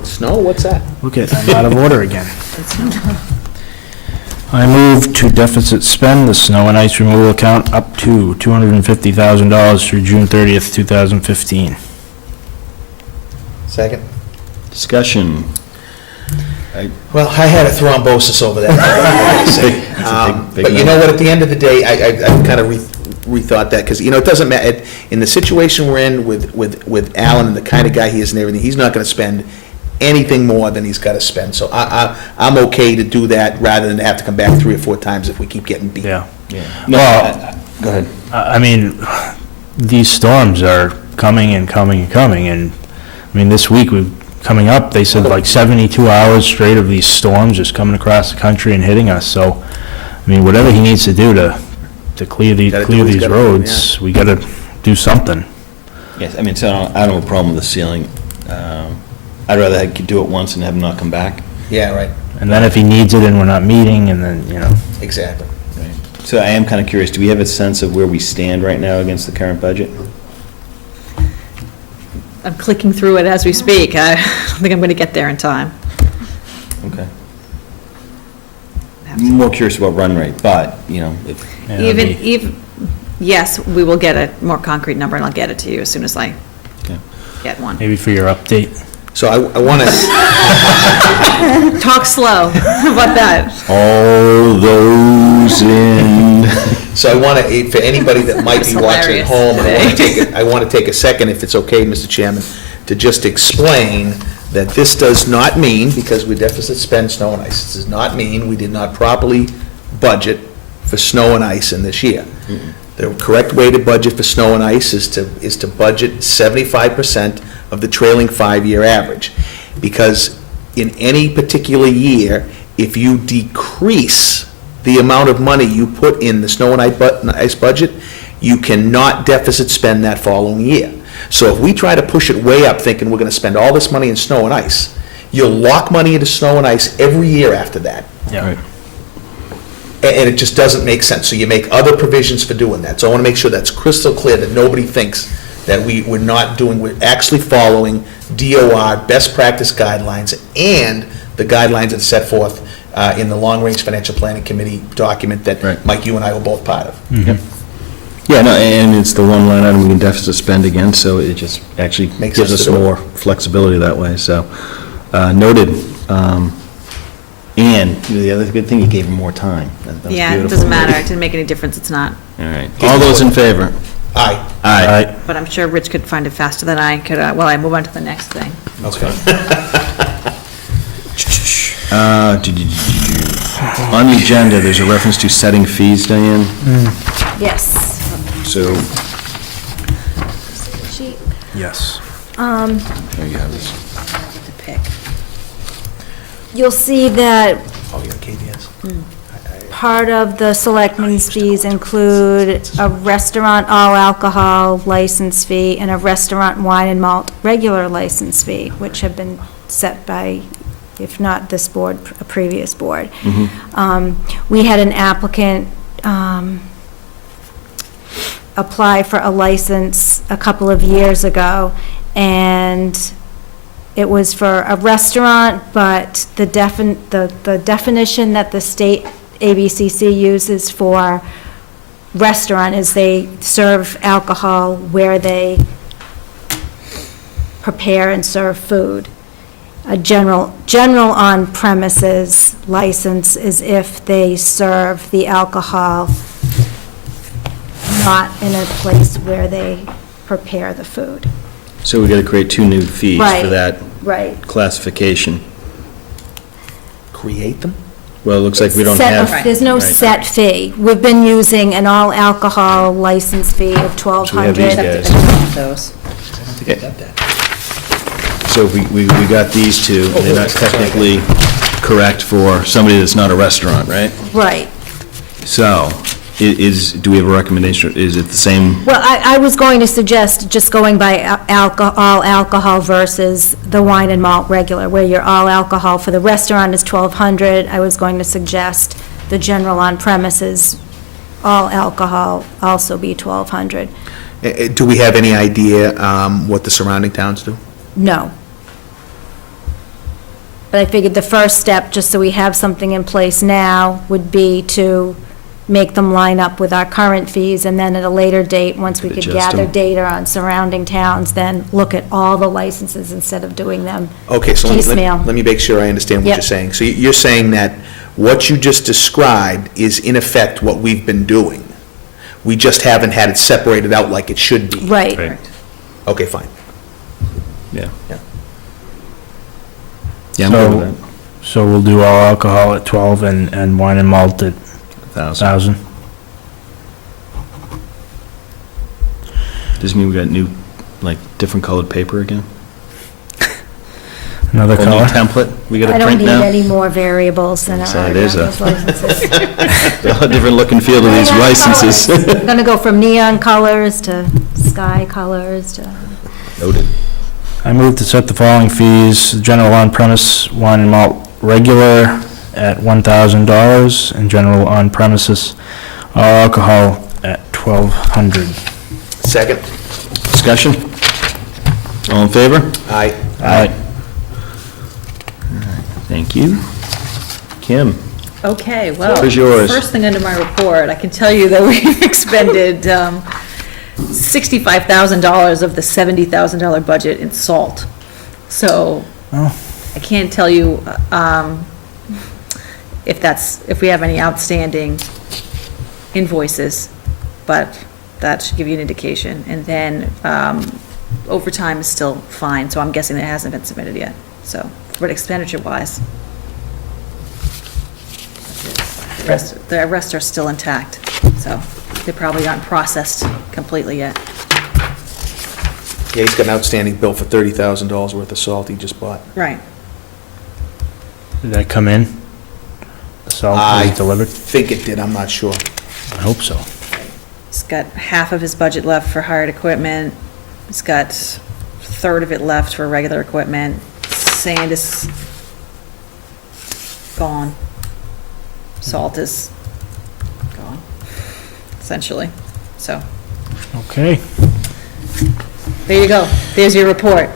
Snow, what's that? Look at, I'm out of order again. I move to deficit spend the snow and ice removal account up to $250,000 through June 30th, 2015. Second? Discussion? Well, I had a thrombosis over that, I say. big But you know number. what, at the end of the day, I kind of rethought that, because, it doesn't matter, in the situation we're in with Alan and the kind of guy he is and everything, he's not going to spend anything more than he's got to spend. So I'm okay to do that rather than have to come back 3 or 4 times if we keep getting beat. Yeah. No, Well, go ahead. I mean, these storms are coming and coming and coming, and, I mean, this week, coming up, they said like 72 hours straight of these storms just coming across the country and hitting us, so, I mean, whatever he needs to do to clear Gotta do what he's these gotta do, roads, we gotta do something. Yes, I mean, so I don't have a problem with the ceiling. I'd rather do it once and have him not come back. Yeah, right, And then if he needs it and we're not meeting, and then, exactly. So I am kind of curious, do we have a sense of where we stand right now against the current budget? I'm clicking through it as we speak. I don't think I'm going to get there in time. Okay. More curious about run rate, but, if, Even, yes, we will get a more concrete number, and I'll get it to you as soon as I Okay. get one. maybe for your update. So I want to, Talk slow. How about that? all those in, so I want to, for anybody that might be That's watching at hilarious home, I want to take a second, if it's okay, Mr. Chairman, to just explain that this does not mean, because we deficit spend snow and ice, this does not mean we did not properly budget for snow and ice in this year. The correct way to budget for snow and ice is to budget 75% of the trailing 5-year average. Because in any particular year, if you decrease the amount of money you put in the snow and ice budget, you cannot deficit spend that following year. So if we try to push it way up thinking we're going to spend all this money in snow and ice, you'll lock money into snow and ice every year after that. Yeah. And it just doesn't make sense. So you make other provisions for doing that. So I want to make sure that's crystal clear, that nobody thinks that we're not doing, we're actually following DOR best practice guidelines and the guidelines that set forth in the Long Range Financial Planning Committee document that, Right. Mike, you and I were both part of. yeah, no, and it's the one line item we can deficit spend again, so it just actually Makes gives sense us to do it. more flexibility that way, so, noted. And the other good thing, you gave him more time. That was Yeah, it beautiful. doesn't matter. It didn't make any difference. It's not. All right, all those in favor? Aye. Aye. But I'm sure Rich could find it faster than I could. Well, I move on to the next thing. Okay. On the agenda, there's a reference to setting fees, Diane, Yes. so, Sheet. Yes. there you have this. To pick. You'll see that Oh, you're KDS? part of the selectmen's fees include a restaurant all alcohol license fee and a restaurant wine and malt regular license fee, which have been set by, if not this board, a previous board. We had an applicant apply for a license a couple of years ago, and it was for a restaurant, but the definition that the state ABCC uses for restaurant is they serve alcohol where they prepare and serve food. A general on-premises license is if they serve the alcohol not in a place where they prepare the food. So we got to create 2 new fees for Right. that Right. classification. Create them? Well, it looks like we don't Set- have. There's no Right. set fee. We've been using an all-alcohol license fee of So we have these $1,200. guys. Those. So we got these 2, and they're not technically correct for somebody that's not a restaurant, right? Right. So, do we have a recommendation? Is it the same? Well, I was going to suggest just going by all alcohol versus the wine and malt regular, where your all alcohol for the restaurant is $1,200. I was going to suggest the general on premises, all alcohol also be $1,200. Do we have any idea what the surrounding towns do? No. But I figured the first step, just so we have something in place now, would be to make them line up with our current fees, and then at a later date, once we could Adjust gather them. data on surrounding towns, then look at all the licenses instead of doing them Okay, so piecemeal. let me make sure I understand what Yep. you're saying. So you're saying that what you just described is in effect what we've been doing. We just haven't had it separated out like it should be. Right. Okay, fine. Yeah. Yeah. Yeah, I'm good with that. So we'll do all alcohol at 12 and wine and malt at 1,000. 1,000. Does it mean we got new, like, different colored paper again? Another Whole new color? template we got I to don't print need now? any more variables than are So already there's on a- those licenses. They all have different look and feel to these licenses. We're gonna go from neon colors to sky colors to, Noted. I move to set the following fees: general on-premise wine and malt regular at $1,000, and general on-premises all alcohol at $1,200. Second? Discussion? All in favor? Aye. Aye. Thank you. Kim? Okay, well. Floor is yours. First thing under my report, I can tell you that we've expended $65,000 of the $70,000 budget in salt. So Oh. I can't tell you if we have any outstanding invoices, but that should give you an indication. And then overtime is still fine, so I'm guessing that it hasn't been submitted yet. So, but expenditure-wise, the rest are still intact, so they probably aren't processed completely yet. Yeah, he's got an outstanding bill for $30,000 worth of salt he just bought. Right. Did that come in? The salt I was delivered? think it did, I'm not sure. I hope so. He's got half of his budget left for hired equipment. He's got a third of it left for regular equipment. Sand is gone. Salt is gone, essentially. So, Okay. there you go. There's your report.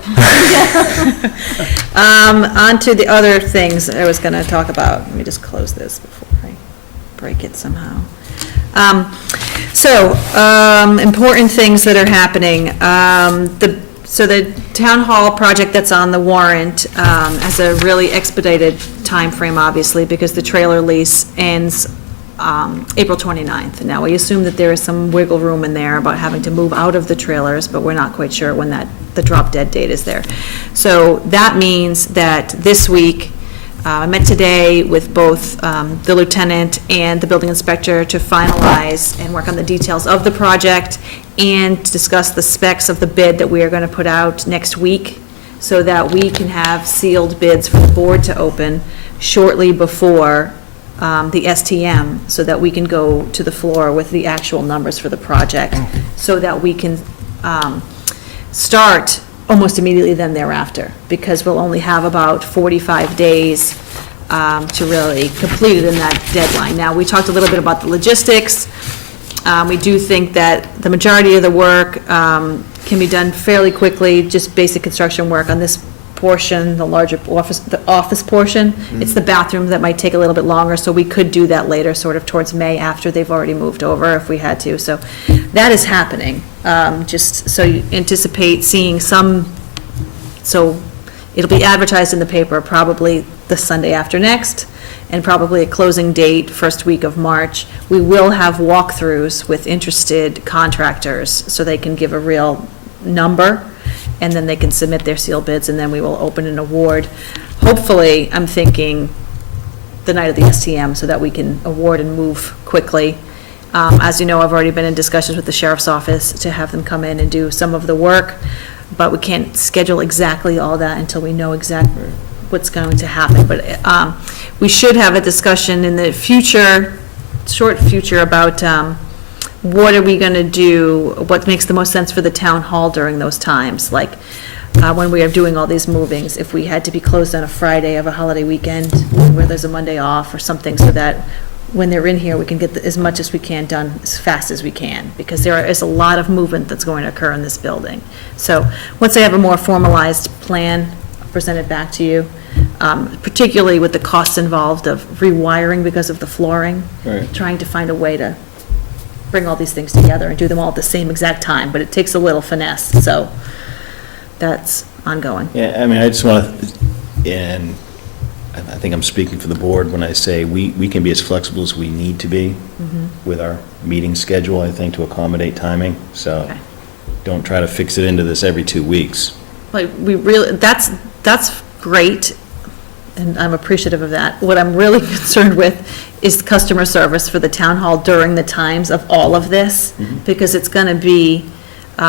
On to the other things I was gonna talk about. Let me just close this before I break it somehow. Important things that are happening. So the town hall project that's on the warrant has a really expedited timeframe, obviously, because the trailer lease ends April 29th. Now, we assume that there is some wiggle room in there about having to move out of the trailers, but we're not quite sure when the drop dead date is there. So that means that this week, I met today with both the lieutenant and the building inspector to finalize and work on the details of the project and discuss the specs of the bid that we are going to put out next week so that we can have sealed bids for the board to open shortly before the STM, so that we can go to the floor with the actual numbers for the project, so that we can start almost immediately then thereafter, because we'll only have about 45 days to really complete it in that deadline. Now, we talked a little bit about the logistics. We do think that the majority of the work can be done fairly quickly, just basic construction work on this portion, the larger office, the office portion. It's the bathroom that might take a little bit longer, so we could do that later, sort of towards May, after they've already moved over, if we had to. So that is happening. Just so you anticipate seeing some, so it'll be advertised in the paper probably the Sunday after next, and probably a closing date, first week of March. We will have walkthroughs with interested contractors, so they can give a real number, and then they can submit their sealed bids, and then we will open an award. Hopefully, I'm thinking the night of the STM, so that we can award and move quickly. As you know, I've already been in discussions with the sheriff's office to have them come in and do some of the work, but we can't schedule exactly all that until we know exactly what's going to happen. But we should have a discussion in the future, short future, about what are we going to do, what makes the most sense for the town hall during those times, like when we are doing all these movings, if we had to be closed on a Friday of a holiday weekend, where there's a Monday off or something, so that when they're in here, we can get as much as we can done as fast as we can, because there is a lot of movement that's going to occur in this building. So once I have a more formalized plan, I'll present it back to you, particularly with the costs involved of rewiring because of the flooring, Right. trying to find a way to bring all these things together and do them all at the same exact time, but it takes a little finesse, so that's ongoing. Yeah, I mean, I just want to, and I think I'm speaking for the board when I say we can be as flexible as we need to be with our meeting schedule, I think, to accommodate timing, so Okay. don't try to fix it into this every 2 weeks. Like, we really, that's great, and I'm appreciative of that. What I'm really concerned with is customer service for the town hall during the times of all of this, because it's gonna be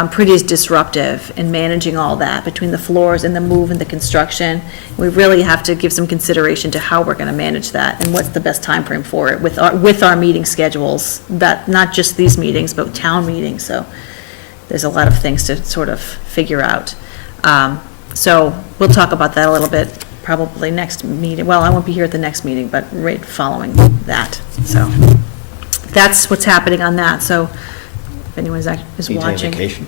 pretty disruptive in managing all that, between the floors and the move and the construction. We really have to give some consideration to how we're gonna manage that, and what's the best time frame for it with our meeting schedules, that, not just these meetings, but town meetings, so there's a lot of things to sort of figure out. So we'll talk about that a little bit, probably next meeting. Well, I won't be here at the next meeting, but right following that. So that's what's happening on that. So if anyone is Are you watching. taking a vacation?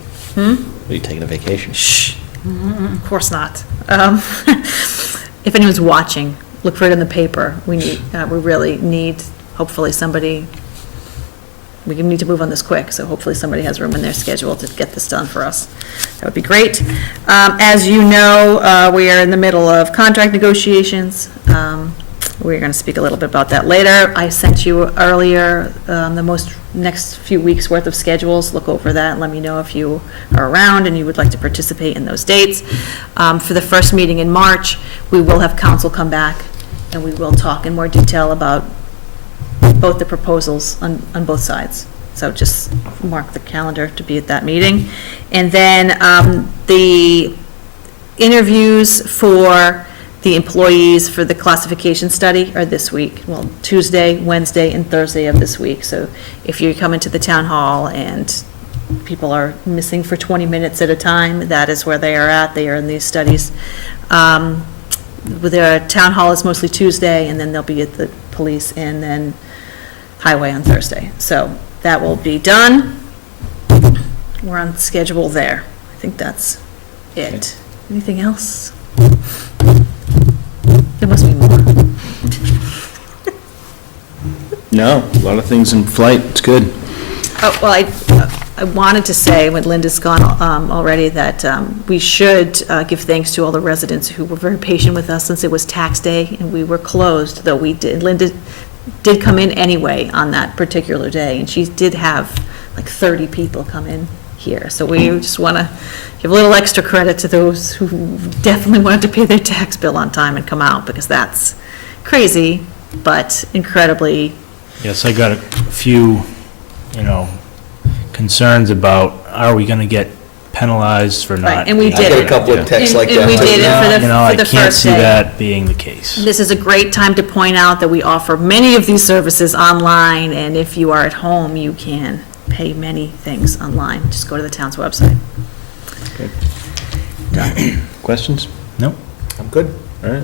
Are you taking a vacation? Shh, of course not. If anyone's watching, look for it in the paper. We really need, hopefully somebody, we need to move on this quick, so hopefully somebody has room in their schedule to get this done for us. That would be great. As you know, we are in the middle of contract negotiations. We're going to speak a little bit about that later. I sent you earlier the next few weeks' worth of schedules. Look over that and let me know if you are around and you would like to participate in those dates. For the first meeting in March, we will have council come back, and we will talk in more detail about both the proposals on both sides. So just mark the calendar to be at that meeting. And then the interviews for the employees for the classification study are this week. Well, Tuesday, Wednesday, and Thursday of this week. So if you come into the town hall and people are missing for 20 minutes at a time, that is where they are at. They are in these studies. With their town hall is mostly Tuesday, and then they'll be at the police and then highway on Thursday. So that will be done. We're on schedule there. I think that's it. Anything else? There must be more. No, a lot of things in flight, it's good. Oh, well, I wanted to say, when Linda's gone already, that we should give thanks to all the residents who were very patient with us since it was tax day and we were closed, though Linda did come in anyway on that particular day, and she did have like 30 people come in here. So we just want to give a little extra credit to those who definitely wanted to pay their tax bill on time and come out, because that's crazy, but incredibly. Yes, I got a few, concerns about, are we gonna get penalized for not? Right, and we I did get it. a couple of texts like that. And we too. did it for the I can't first see day. that being the case. This is a great time to point out that we offer many of these services online, and if you are at home, you can pay many things online. Just go to the town's website. Good. Questions? Nope. I'm good. All right.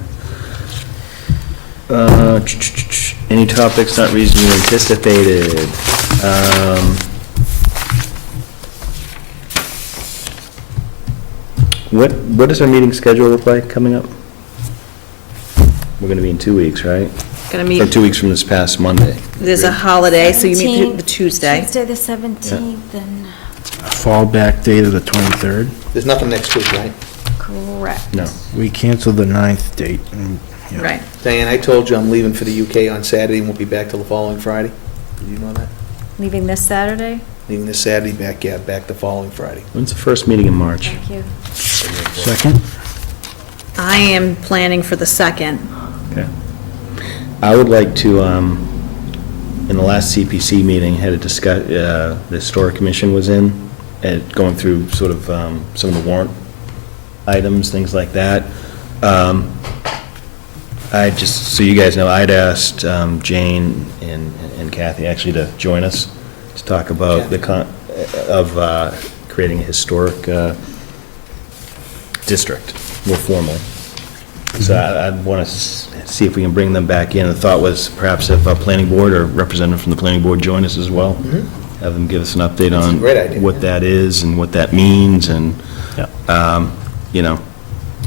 Any topics not reasonably anticipated? What does our meeting schedule look like coming up? We're gonna be in 2 weeks, right? Gonna Or meet, 2 weeks from this past Monday. there's a holiday, so you meet 17th, the Tuesday. Tuesday, the 17th, and, Fallback date of the 23rd. There's nothing next week, right? correct. No. We canceled the 9th date. Yeah. Right. Diane, I told you I'm leaving for the UK on Saturday and won't be back till the following Friday. Did you know that? Leaving this Saturday? Leaving this Saturday, back the following Friday. When's the first meeting in March? Thank you. Second? I am planning for the 2nd. Okay. I would like to, in the last CPC meeting, had a discuss, the Historic Commission was in, and going through sort of some of the warrant items, things like that. I just, so you guys know, I'd asked Jane and Kathy actually to join us to talk about creating a historic district, more formally. So I want to see if we can bring them back in. The thought was perhaps have a planning board or representative from the planning board join us as well. Have them give us an update That's a on great idea, what that is and what that means, and, you know,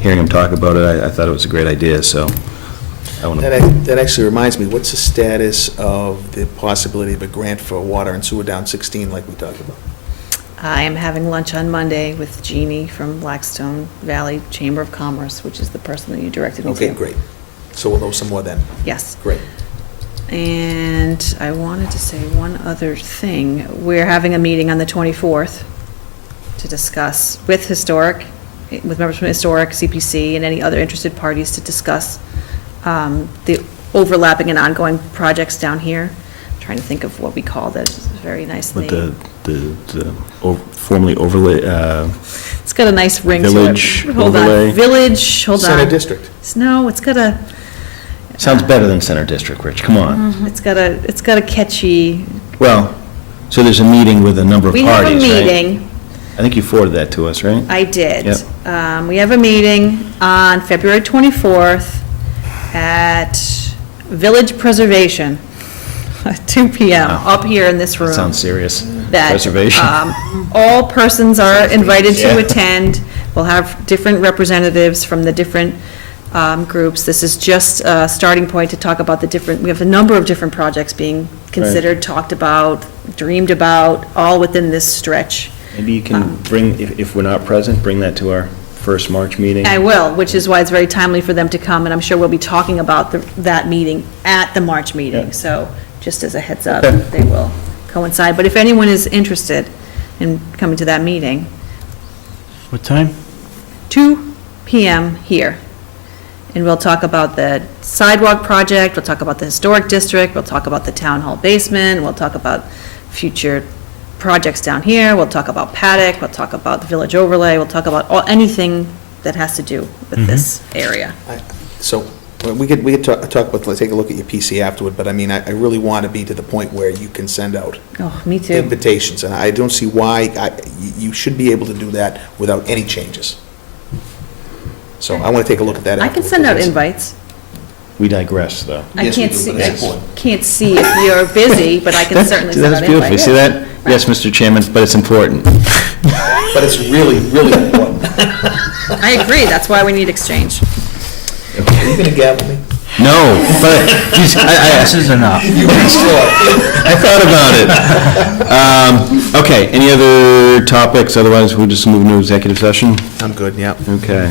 hearing them talk about it, I thought it was a great idea, so I want to, That actually reminds me, what's the status of the possibility of a grant for water and sewer down 16 like we talked about? I am having lunch on Monday with Jeannie from Blackstone Valley Chamber of Commerce, which is the person that you directed me to. Okay, great. So we'll know some more then. Yes. Great. And I wanted to say one other thing. We're having a meeting on the 24th to discuss with members from Historic, CPC, and any other interested parties to discuss the overlapping and ongoing projects down here. I'm trying to think of what we call that. It's a very nice with name. formerly overlay, It's got a nice ring to it. Village Hold overlay. on. Village, hold on. Center District. No, it's got a, sounds better than Center District, Rich, come on. it's got a catchy, Well, so there's a meeting with a number of we have a parties, right? meeting. I think you forwarded that to us, right? I did. Yep. We have a meeting on February 24th at Village Preservation, at 2 PM, Wow. up here in this room. That sounds serious. That, Preservation. all persons are invited Yeah. to attend. We'll have different representatives from the different groups. This is just a starting point to talk about the different, we have a number of different projects being considered, talked about, dreamed about, all within this stretch. Maybe you can bring, if we're not present, bring that to our first March meeting. I will, which is why it's very timely for them to come, and I'm sure we'll be talking about that meeting at the March meeting. Yeah. So just as a heads up, Okay. they will coincide. But if anyone is interested in coming to that meeting, What time? 2 PM here. And we'll talk about the sidewalk project, we'll talk about the historic district, we'll talk about the town hall basement, we'll talk about future projects down here, we'll talk about Paddock, we'll talk about the village overlay, we'll talk about anything that has to do with this area. So we could talk about, let's take a look at your PC afterward, but I mean, I really want to be to the point where you can send out Oh, me too. invitations, and I don't see why, you should be able to do that without any changes. So I want to take a look at that I can afterwards. send out invites. We digress, though. I Yes, we can't do, see, but that's I can't see if you're busy, but I can certainly send out That's beautiful, you invites. see that? Yes, Mr. Chairman, but it's important. But it's really, really important. I agree, that's why we need exchange. Are you going to gavel me? No, but, geez, This is enough. You reached for it. I thought about it. Okay, any other topics? Otherwise, we'll just move into executive session? I'm good, yeah. Okay.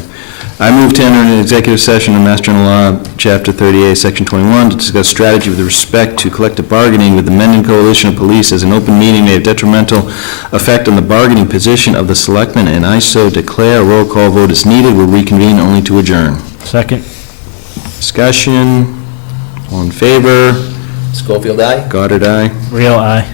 I move to enter an executive session in Mass General Law, Chapter 38, Section 21, to discuss strategy with respect to collective bargaining with the Mendon Coalition of Police, as an open meeting may have detrimental effect on the bargaining position of the Selectmen, and I so declare. A roll call vote is needed. We'll reconvene only to adjourn. Second? Discussion. All in favor? Schofield, aye? Goddard, aye. Real aye.